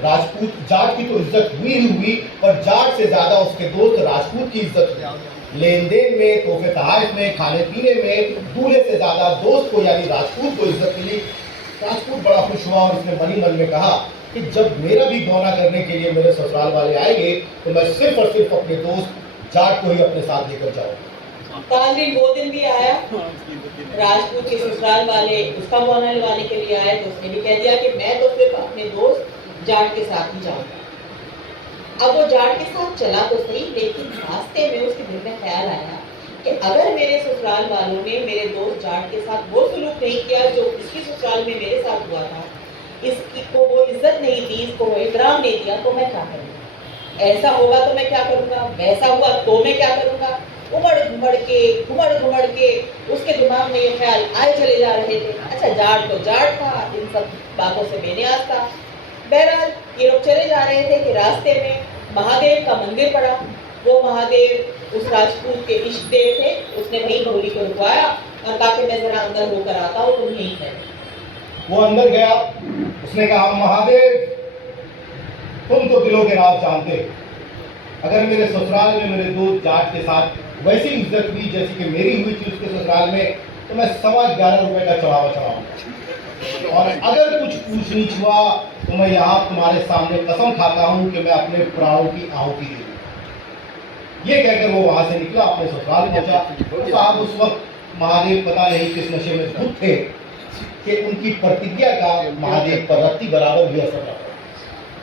राजपूत जाट की तो इज्जत हुई ही हुई, पर जाट से ज्यादा उसके दोस्त राजपूत की इज्जत हुई। लेन देन में, तोहफे तोहफे में, खाने पीने में दूल्हे से ज्यादा दोस्त को यानी राजपूत को इज्जत मिली। राजपूत बड़ा खुश हुआ और उसने मन में कहा कि जब मेरा भी गौना करने के लिए मेरे ससुराल वाले आएंगे तो मैं सिर्फ और सिर्फ अपने दोस्त जाट को ही अपने साथ लेकर जाऊंगा। कांग्रेस वो दिन भी आया, राजपूत के ससुराल वाले उसका गौना लगाने के लिए आए तो उसने भी कह दिया कि मैं तो सिर्फ अपने दोस्त जाट के साथ ही जाऊंगा। अब वो जाट के साथ चला तो सही, लेकिन रास्ते में उसके दिल में ख्याल आया कि अगर मेरे ससुराल वालों ने मेरे दोस्त जाट के साथ वो सलूक नहीं किया जो इसके ससुराल में मेरे साथ हुआ था, इसकी को वो इज्जत नहीं दी, इसको वो इकराम नहीं दिया, तो मैं क्या करूँगा? ऐसा होगा तो मैं क्या करूँगा, वैसा हुआ तो मैं क्या करूँगा? घुमड़ घुमड़ के उसके दिमाग में ये ख्याल आए चले जा रहे थे। अच्छा, जाट तो जाट था, इन सब बातों से बेनियाज था। बहरहाल ये लोग चले जा रहे थे कि रास्ते में महादेव का मंदिर पड़ा। वो महादेव उस राजपूत के इष्ट देव थे। उसने वहीं भोली को रुकवाया और कहा कि मैं जरा अंदर होकर आता हूँ, तुम यहीं ठहरो। वो अंदर गया, उसने कहा महादेव तुम तो दिलों के राज जानते, अगर मेरे ससुराल में मेरे दोस्त जाट के साथ वैसी इज्जत हुई जैसी कि मेरी हुई थी उसके ससुराल में, तो मैं 11.25 रुपए का चढ़ावा चढ़ाऊंगा। और अगर कुछ ऊंच नीच हुआ तो मैं यहाँ तुम्हारे सामने कसम खाता हूँ कि मैं अपने प्राणों की आहुति दे दूंगा। ये कहकर वो वहां से निकला, अपने ससुराल पहुंचा। तो साहब उस वक्त महादेव पता नहीं किस नशे में धुत थे कि उनकी प्रतिज्ञा का महादेव पर रत्ती बराबर भी असर रहा।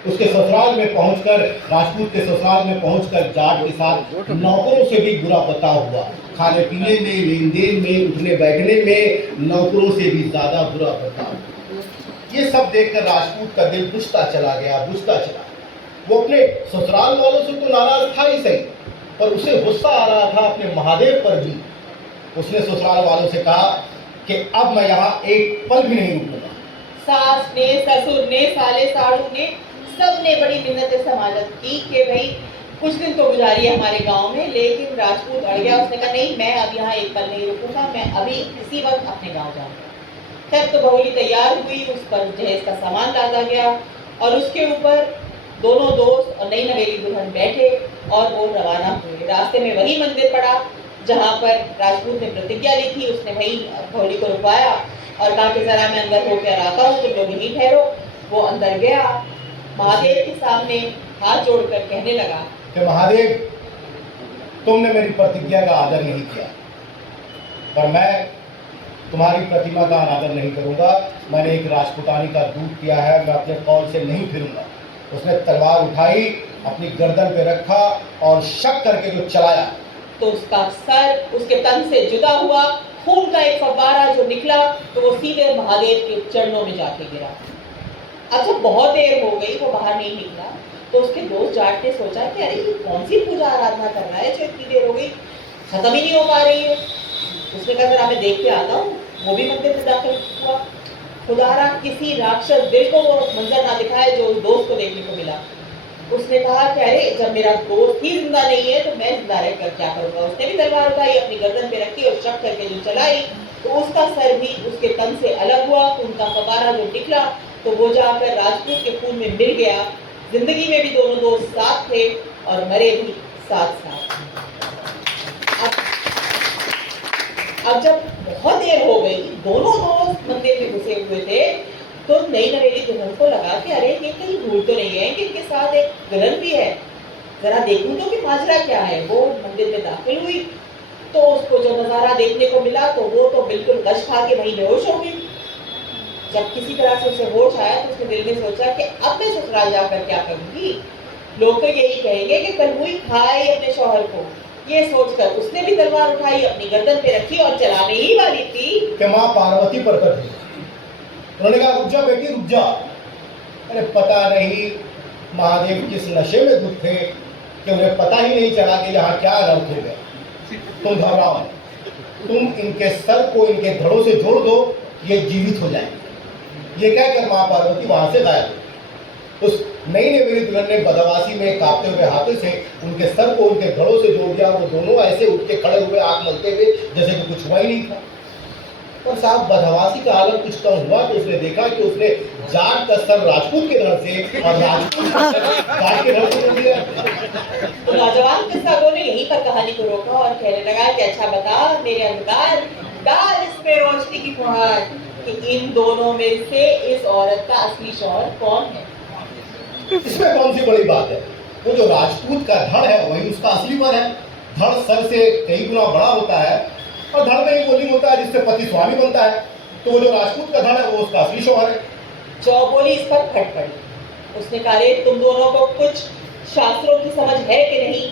उसके ससुराल में पहुंचकर, राजपूत के ससुराल में पहुंचकर जाट के साथ नौकरों से भी बुरा बर्ताव हुआ। खाने पीने में, लेन देन में, उठने बैठने में नौकरों से भी ज्यादा बुरा बर्ताव। ये सब देखकर राजपूत का दिल बुझता चला गया। वो अपने ससुराल वालों से तो नाराज था ही सही, पर उसे गुस्सा आ रहा था अपने महादेव पर भी। उसने ससुराल वालों से कहा कि अब मैं यहाँ एक पल भी नहीं रुकूंगा। सास ने, ससुर ने, साले साड़ू ने, सब ने बड़ी मिन्नतें समाजत की कि भाई कुछ दिन तो गुजारिए हमारे गांव में, लेकिन राजपूत अड़ गया। उसने कहा नहीं, मैं अब यहाँ एक पल नहीं रुकूंगा, मैं अभी इसी वक्त अपने गांव जाऊंगा। तब तो बहुली तैयार हुई, उस पर जहेज का सामान लादा गया और उसके ऊपर दोनों दोस्त और नई नवेली दुल्हन बैठे और वो रवाना हुए। रास्ते में वही मंदिर पड़ा जहाँ पर राजपूत ने प्रतिज्ञा ली थी। उसने वही बहुली को रुकवाया और कहा कि जरा मैं अंदर होकर आता हूँ, तुम लोग यहीं ठहरो। वो अंदर गया, महादेव के सामने हाथ जोड़कर कहने लगा कि महादेव तुमने मेरी प्रतिज्ञा का आदर नहीं किया, पर मैं तुम्हारी प्रतिमा का अनादर नहीं करूंगा। मैंने एक राजपूतानी का दूध किया है, मैं अपने कौल से नहीं फिरूंगा। उसने तलवार उठाई, अपनी गर्दन पे रखा और शक करके जो चलाया तो उसका सर उसके तन से जुदा हुआ। खून का एक फव्वारा जो निकला तो वो सीधे महादेव के चरणों में जाके गिरा। अब जब बहुत देर हो गई वो बाहर नहीं निकला तो उसके दोस्त जाट ने सोचा कि अरे ये कौन सी पूजा आराधना कर रहा है जो इतनी देर हो गई, खत्म ही नहीं हो पा रही है। उसने कहा जरा मैं देख के आता हूँ। वो भी मंदिर में दाखिल हुआ। खुदारा किसी राक्षस दिल को वो मंजर ना दिखाए जो उस दोस्त को देखने को मिला। उसने कहा कि अरे जब मेरा दोस्त ही जिंदा नहीं है तो मैं जिंदा रहकर क्या करूंगा। उसने भी तलवार उठाई, अपनी गर्दन पे रखी और शक करके जो चलाई तो उसका सर भी उसके तन से अलग हुआ। उनका फव्वारा जो निकला तो वो जाकर राजपूत के खून में मिल गया। जिंदगी में भी दोनों दोस्त साथ थे और मरे भी साथ साथ। अब जब बहुत देर हो गई, दोनों दोस्त मंदिर में घुसे हुए थे, तो नई नवेली दुल्हन को लगा कि अरे ये कहीं भूल तो नहीं है कि इनके साथ एक दुल्हन भी है, जरा देखूं तो कि माजरा क्या है। वो मंदिर में दाखिल हुई तो उसको जो नजारा देखने को मिला तो वो तो बिल्कुल गश खा के वहीं बेहोश हो गई। जब किसी तरह से उसे होश आया तो उसने दिल में सोचा कि अब मैं ससुराल जाकर क्या करूंगी, लोग तो यही कहेंगे कि कल हुई खाई अपने शौहर को। ये सोचकर उसने भी तलवार उठाई, अपनी गर्दन पे रखी और चलाने ही वाली थी कि माँ पार्वती प्रकट हुई। उन्होंने कहा रुक जा बेटी रुक जा। अरे पता नहीं महादेव किस नशे में धुत थे कि उन्हें पता ही नहीं चला कि यहाँ क्या अनर्थ हो गया। तुम घबराओ, तुम इनके सर को इनके धड़ों से जोड़ दो, ये जीवित हो जाएंगे। ये कहकर माँ पार्वती वहां से गायब हुई। उस नई नवेली दुल्हन ने बदमाशी में कांपते हुए हाथों से उनके सर को उनके धड़ों से जोड़ दिया। वो दोनों ऐसे उठ के खड़े हुए, आंख मलते हुए, जैसे कि कुछ हुआ ही नहीं था। और साहब बदहवासी का आलम कुछ कम हुआ तो उसने देखा कि उसने जाट का सर राजपूत के धड़ से और राजपूत का सर जाट के धड़ से कर दिया। तो नौजवान किस्सा ने यहीं पर कहानी को रोका और कहने लगा कि अच्छा बता मेरे अंधकार, डाल इसमें रोशनी की फुहार कि इन दोनों में से इस औरत का असली शौहर कौन है। इसमें कौन सी बड़ी बात है? वो जो राजपूत का धड़ है वही उसका असली पर है। धड़ सर से कई गुना बड़ा होता है और धड़ में ही बोलिंग होता है जिससे पति स्वामी बनता है। तो वो जो राजपूत का धड़ है वो उसका असली शौहर है। चौबोली इस पर फट पड़ी। उसने कहा रे तुम दोनों को कुछ शास्त्रों की समझ है कि नहीं?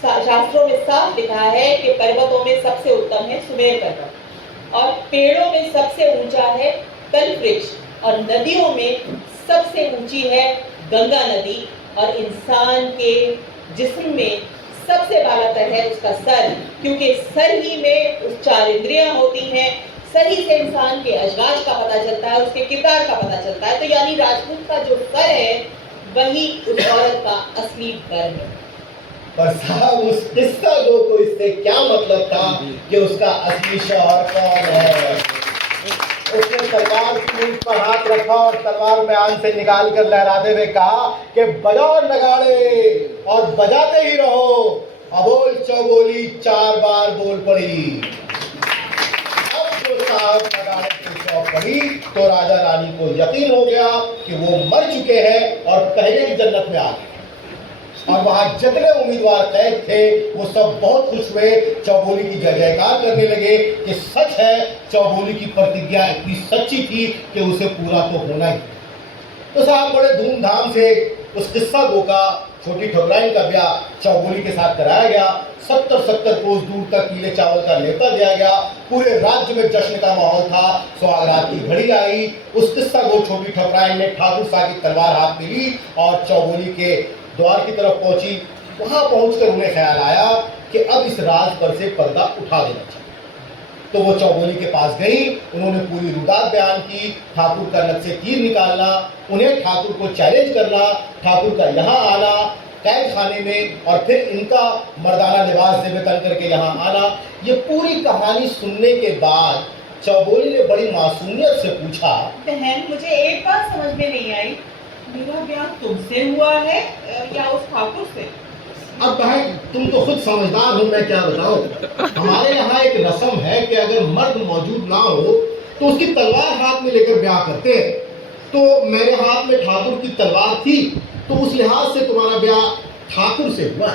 शास्त्रों में साफ लिखा है कि पर्वतों में सबसे उत्तम है सुमेर पर्वत और पेड़ों में सबसे ऊंचा है कल्प वृक्ष और नदियों में सबसे ऊंची है गंगा नदी और इंसान के जिस्म में सबसे बालातर है उसका सर, क्योंकि सर ही में उस 4 इंद्रियां होती हैं। सर ही से इंसान के अजवाज का पता चलता है, उसके किरदार का पता चलता है। तो यानी राजपूत का जो सर है वही उस औरत का असली वर है। पर साहब उस किस्सा को इससे क्या मतलब था कि उसका असली शौहर कौन है? उसने तलवार की मूंछ पर हाथ रखा और तलवार म्यान से निकाल कर लहराते हुए कहा कि बजाओ नगाड़े और बजाते ही रहो। अबोल चौबोली 4 बार बोल पड़ी। अब जो साहब नगाड़े की शौक पड़ी तो राजा रानी को यकीन हो गया कि वो मर चुके हैं और पहले ही जन्नत में आ गए। और वहां जितने उम्मीदवार कैद थे वो सब बहुत खुश हुए, चौबोली की जय जयकार करने लगे कि सच है चौबोली की प्रतिज्ञा इतनी सच्ची थी कि उसे पूरा तो होना ही। तो साहब बड़े धूमधाम से उस किस्सा गो का छोटी ठकुराइन का ब्याह चौबोली के साथ कराया गया। 70 कोस दूर तक पीले चावल का न्योता दिया गया। पूरे राज्य में जश्न का माहौल था। सुहागरात की घड़ी आई। उस किस्सा गो छोटी ठकुराइन ने ठाकुर साहब की तलवार हाथ में ली और चौबोली के द्वार की तरफ पहुंची। वहां पहुंचकर उन्हें ख्याल आया कि अब इस राज पर से पर्दा उठा देना चाहिए। तो वो चौबोली के पास गई। उन्होंने पूरी रुदात बयान की, ठाकुर का नक्शे तीर निकालना, उन्हें ठाकुर को चैलेंज करना, ठाकुर का यहाँ आना कैद खाने में और फिर इनका मर्दाना लिबास से बेतन करके यहाँ आना। ये पूरी कहानी सुनने के बाद चौबोली ने बड़ी मासूमियत से पूछा, बहन मुझे एक बात समझ में नहीं आई, मेरा ब्याह तुमसे हुआ है या उस ठाकुर से? अब बहन तुम तो खुद समझदार हो, मैं क्या बताऊं। हमारे यहाँ एक रस्म है कि अगर मर्द मौजूद ना हो तो उसकी तलवार हाथ में लेकर ब्याह करते हैं। तो मेरे हाथ में ठाकुर की तलवार थी तो उस लिहाज से तुम्हारा ब्याह ठाकुर से हुआ।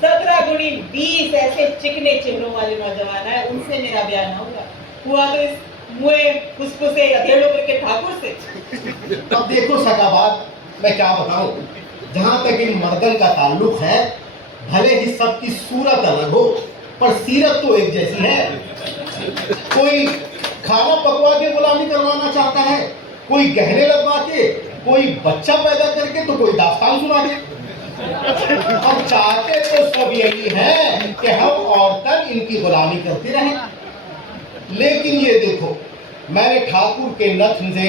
17 गुणी 20 ऐसे चिकने चेहरों वाले नौजवान है, उनसे मेरा ब्याह ना हुआ तो इस मुए फुसफुसे अधेड़ों के ठाकुर से। अब देखो सकाबात, मैं क्या बताऊं, जहां तक इन मर्दन का ताल्लुक है भले ही सबकी सूरत अलग हो पर सीरत तो एक जैसी है। कोई खाना पकवा के गुलामी करवाना चाहता है, कोई गहने लगवा के, कोई बच्चा पैदा करके, तो कोई दास्तान सुना के। और चाहते तो सब यही है कि हम औरतन इनकी गुलामी करते रहें। लेकिन ये देखो, मैंने ठाकुर के नथन से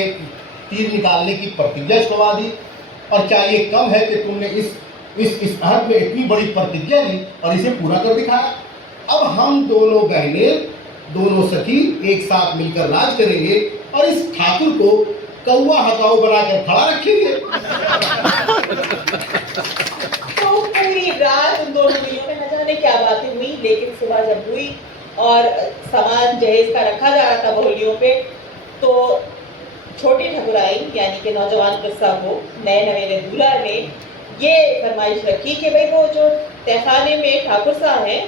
तीर निकालने की प्रतिज्ञा छुड़वा दी और क्या ये कम है कि तुमने इस अहद में इतनी बड़ी प्रतिज्ञा ली और इसे पूरा कर दिखाया। अब हम दोनों बहनें, दोनों सखी एक साथ मिलकर राज करेंगे और इस ठाकुर को कौवा हकाऊ बनाकर खड़ा रखेंगे। तो पूरी रात उन दोनों मिलों में न जाने क्या बातें हुई, लेकिन सुबह जब हुई और सामान जहेज का रखा जा रहा था बोलियों पे, तो छोटी ठकुराइन यानी कि नौजवान किस्सा को नए नवेले दूल्हा ने ये फरमाइश रखी कि भाई वो जो तहखाने में ठाकुर साहब हैं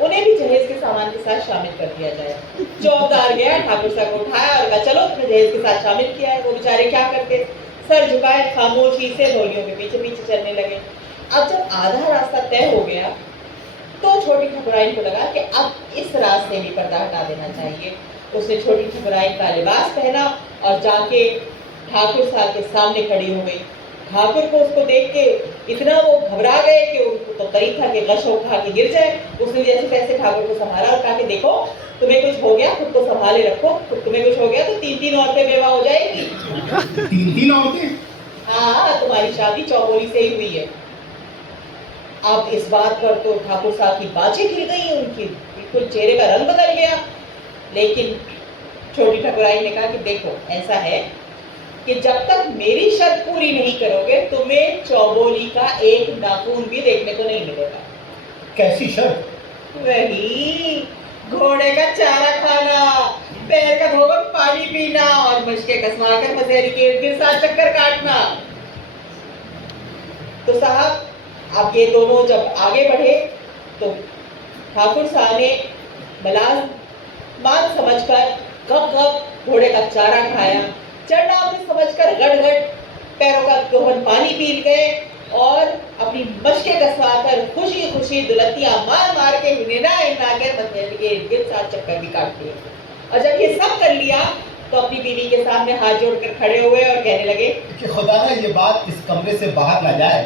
उन्हें भी जहेज के सामान के साथ शामिल कर दिया जाए। चौकीदार गया, ठाकुर साहब को उठाया और कहा चलो तुम्हें जहेज के साथ शामिल किया है। वो बेचारे क्या करते, सर झुकाए खामोशी से बोलियों के पीछे पीछे चलने लगे। अब जब आधा रास्ता तय हो गया तो छोटी ठकुराइन को लगा कि अब इस रास्ते में पर्दा हटा देना चाहिए। उसने छोटी ठकुराइन का लिबास पहना और जाके ठाकुर साहब के सामने खड़ी हो गई। ठाकुर को उसको देख के इतना वो घबरा गए कि उनको तो करीब था कि गश उठा के गिर जाए। उसने जैसे तैसे ठाकुर को संभाला और कहा कि देखो तुम्हें कुछ हो गया, खुद को संभाले रखो, तुम्हें कुछ हो गया तो 3-3 औरतें बेवा हो जाएंगी। 3-3 औरतें? हाँ, तुम्हारी शादी चौबोली से ही हुई है। अब इस बात पर तो ठाकुर साहब की बाजें खिल गई, उनकी बिल्कुल चेहरे का रंग बदल गया। लेकिन छोटी ठकुराइन ने कहा कि देखो ऐसा है कि जब तक मेरी शर्त पूरी नहीं करोगे तुम्हें चौबोली का एक नाखून भी देखने को नहीं मिलेगा। कैसी शर्त? वही घोड़े का चारा खाना, पैर का धोकर पानी पीना और मुश्के कसमाकर मसेरी के इर्द गिर्द 7 चक्कर काटना। तो साहब अब ये दोनों जब आगे बढ़े तो ठाकुर साहब ने मलाज मान समझकर गप गप घोड़े का चारा खाया, चढ़ना समझकर गट गट पैरों का दोहन पानी पी गए और अपनी मशके कसवाकर खुशी खुशी दुलतियां मार मार के हिना के मसेरी के इर्द गिर्द 7 चक्कर भी काट दिए। और जब ये सब कर लिया तो अपनी बीवी के सामने हाथ जोड़कर खड़े हुए और कहने लगे कि खुदा ना ये बात इस कमरे से बाहर ना जाए,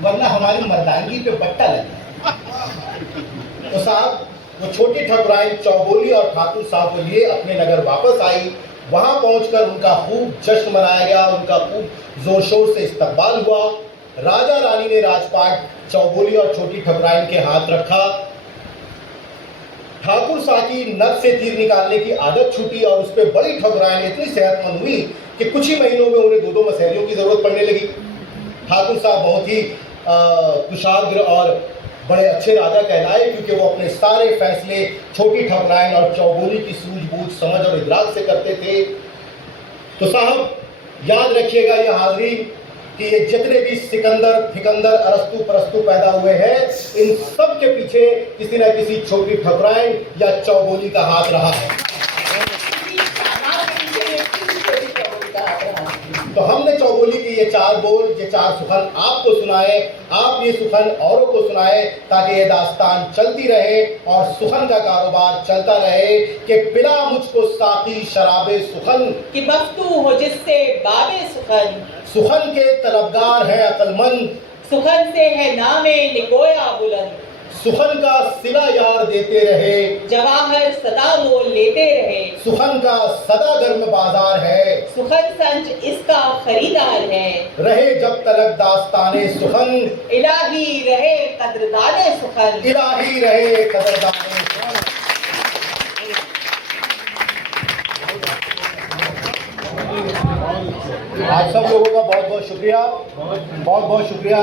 वरना हमारी मर्दानगी पे बट्टा लग जाए। तो साहब वो छोटी ठकुराइन चौबोली और ठाकुर साहब को लिए अपने नगर वापस आई। वहां पहुंचकर उनका खूब जश्न मनाया गया, उनका खूब जोर शोर से इस्तकबाल हुआ। राजा रानी ने राजपाट चौबोली और छोटी ठकुराइन के हाथ रखा। ठाकुर साहब की नक से तीर निकालने की आदत छूटी और उस पर बड़ी ठकुराइन इतनी सेहतमंद हुई कि कुछ ही महीनों में उन्हें 2-2 मसहरियों की जरूरत पड़ने लगी। ठाकुर साहब बहुत ही कुशाग्र और बड़े अच्छे राजा कहलाए, क्योंकि वो अपने सारे फैसले छोटी ठकुराइन और चौबोली की सूझबूझ, समझ और इदराक से करते थे। तो साहब याद रखिएगा ये हाज़रीन कि ये जितने भी सिकंदर, फिकंदर, अरस्तु परस्तु पैदा हुए हैं, इन सब के पीछे किसी न किसी छोटी ठकुराइन या चौबोली का हाथ रहा है। तो हमने चौबोली के ये 4 बोल, ये 4 सुखन आपको सुनाए, आप ये सुखन औरों को सुनाए ताकि ये दास्तान चलती रहे और सुखन का कारोबार चलता रहे कि पिला मुझको साकी शराबे सुखन कि मफ्तू हो जिससे बाबे सुखन। सुखन के तलबगार हैं अक्लमंद, सुखन से है नामे निकोया बुलंद। सुखन का सिला यार देते रहे, जवाहर सदा मोल लेते रहे। सुखन का सदा गर्म बाजार है, सुखन संच इसका खरीदार है। रहे जब तलक दास्ताने सुखन, इलाही रहे कदरदाने सुखन। इलाही रहे कदरदाने सुखन। आप सब लोगों का बहुत बहुत शुक्रिया, बहुत बहुत शुक्रिया।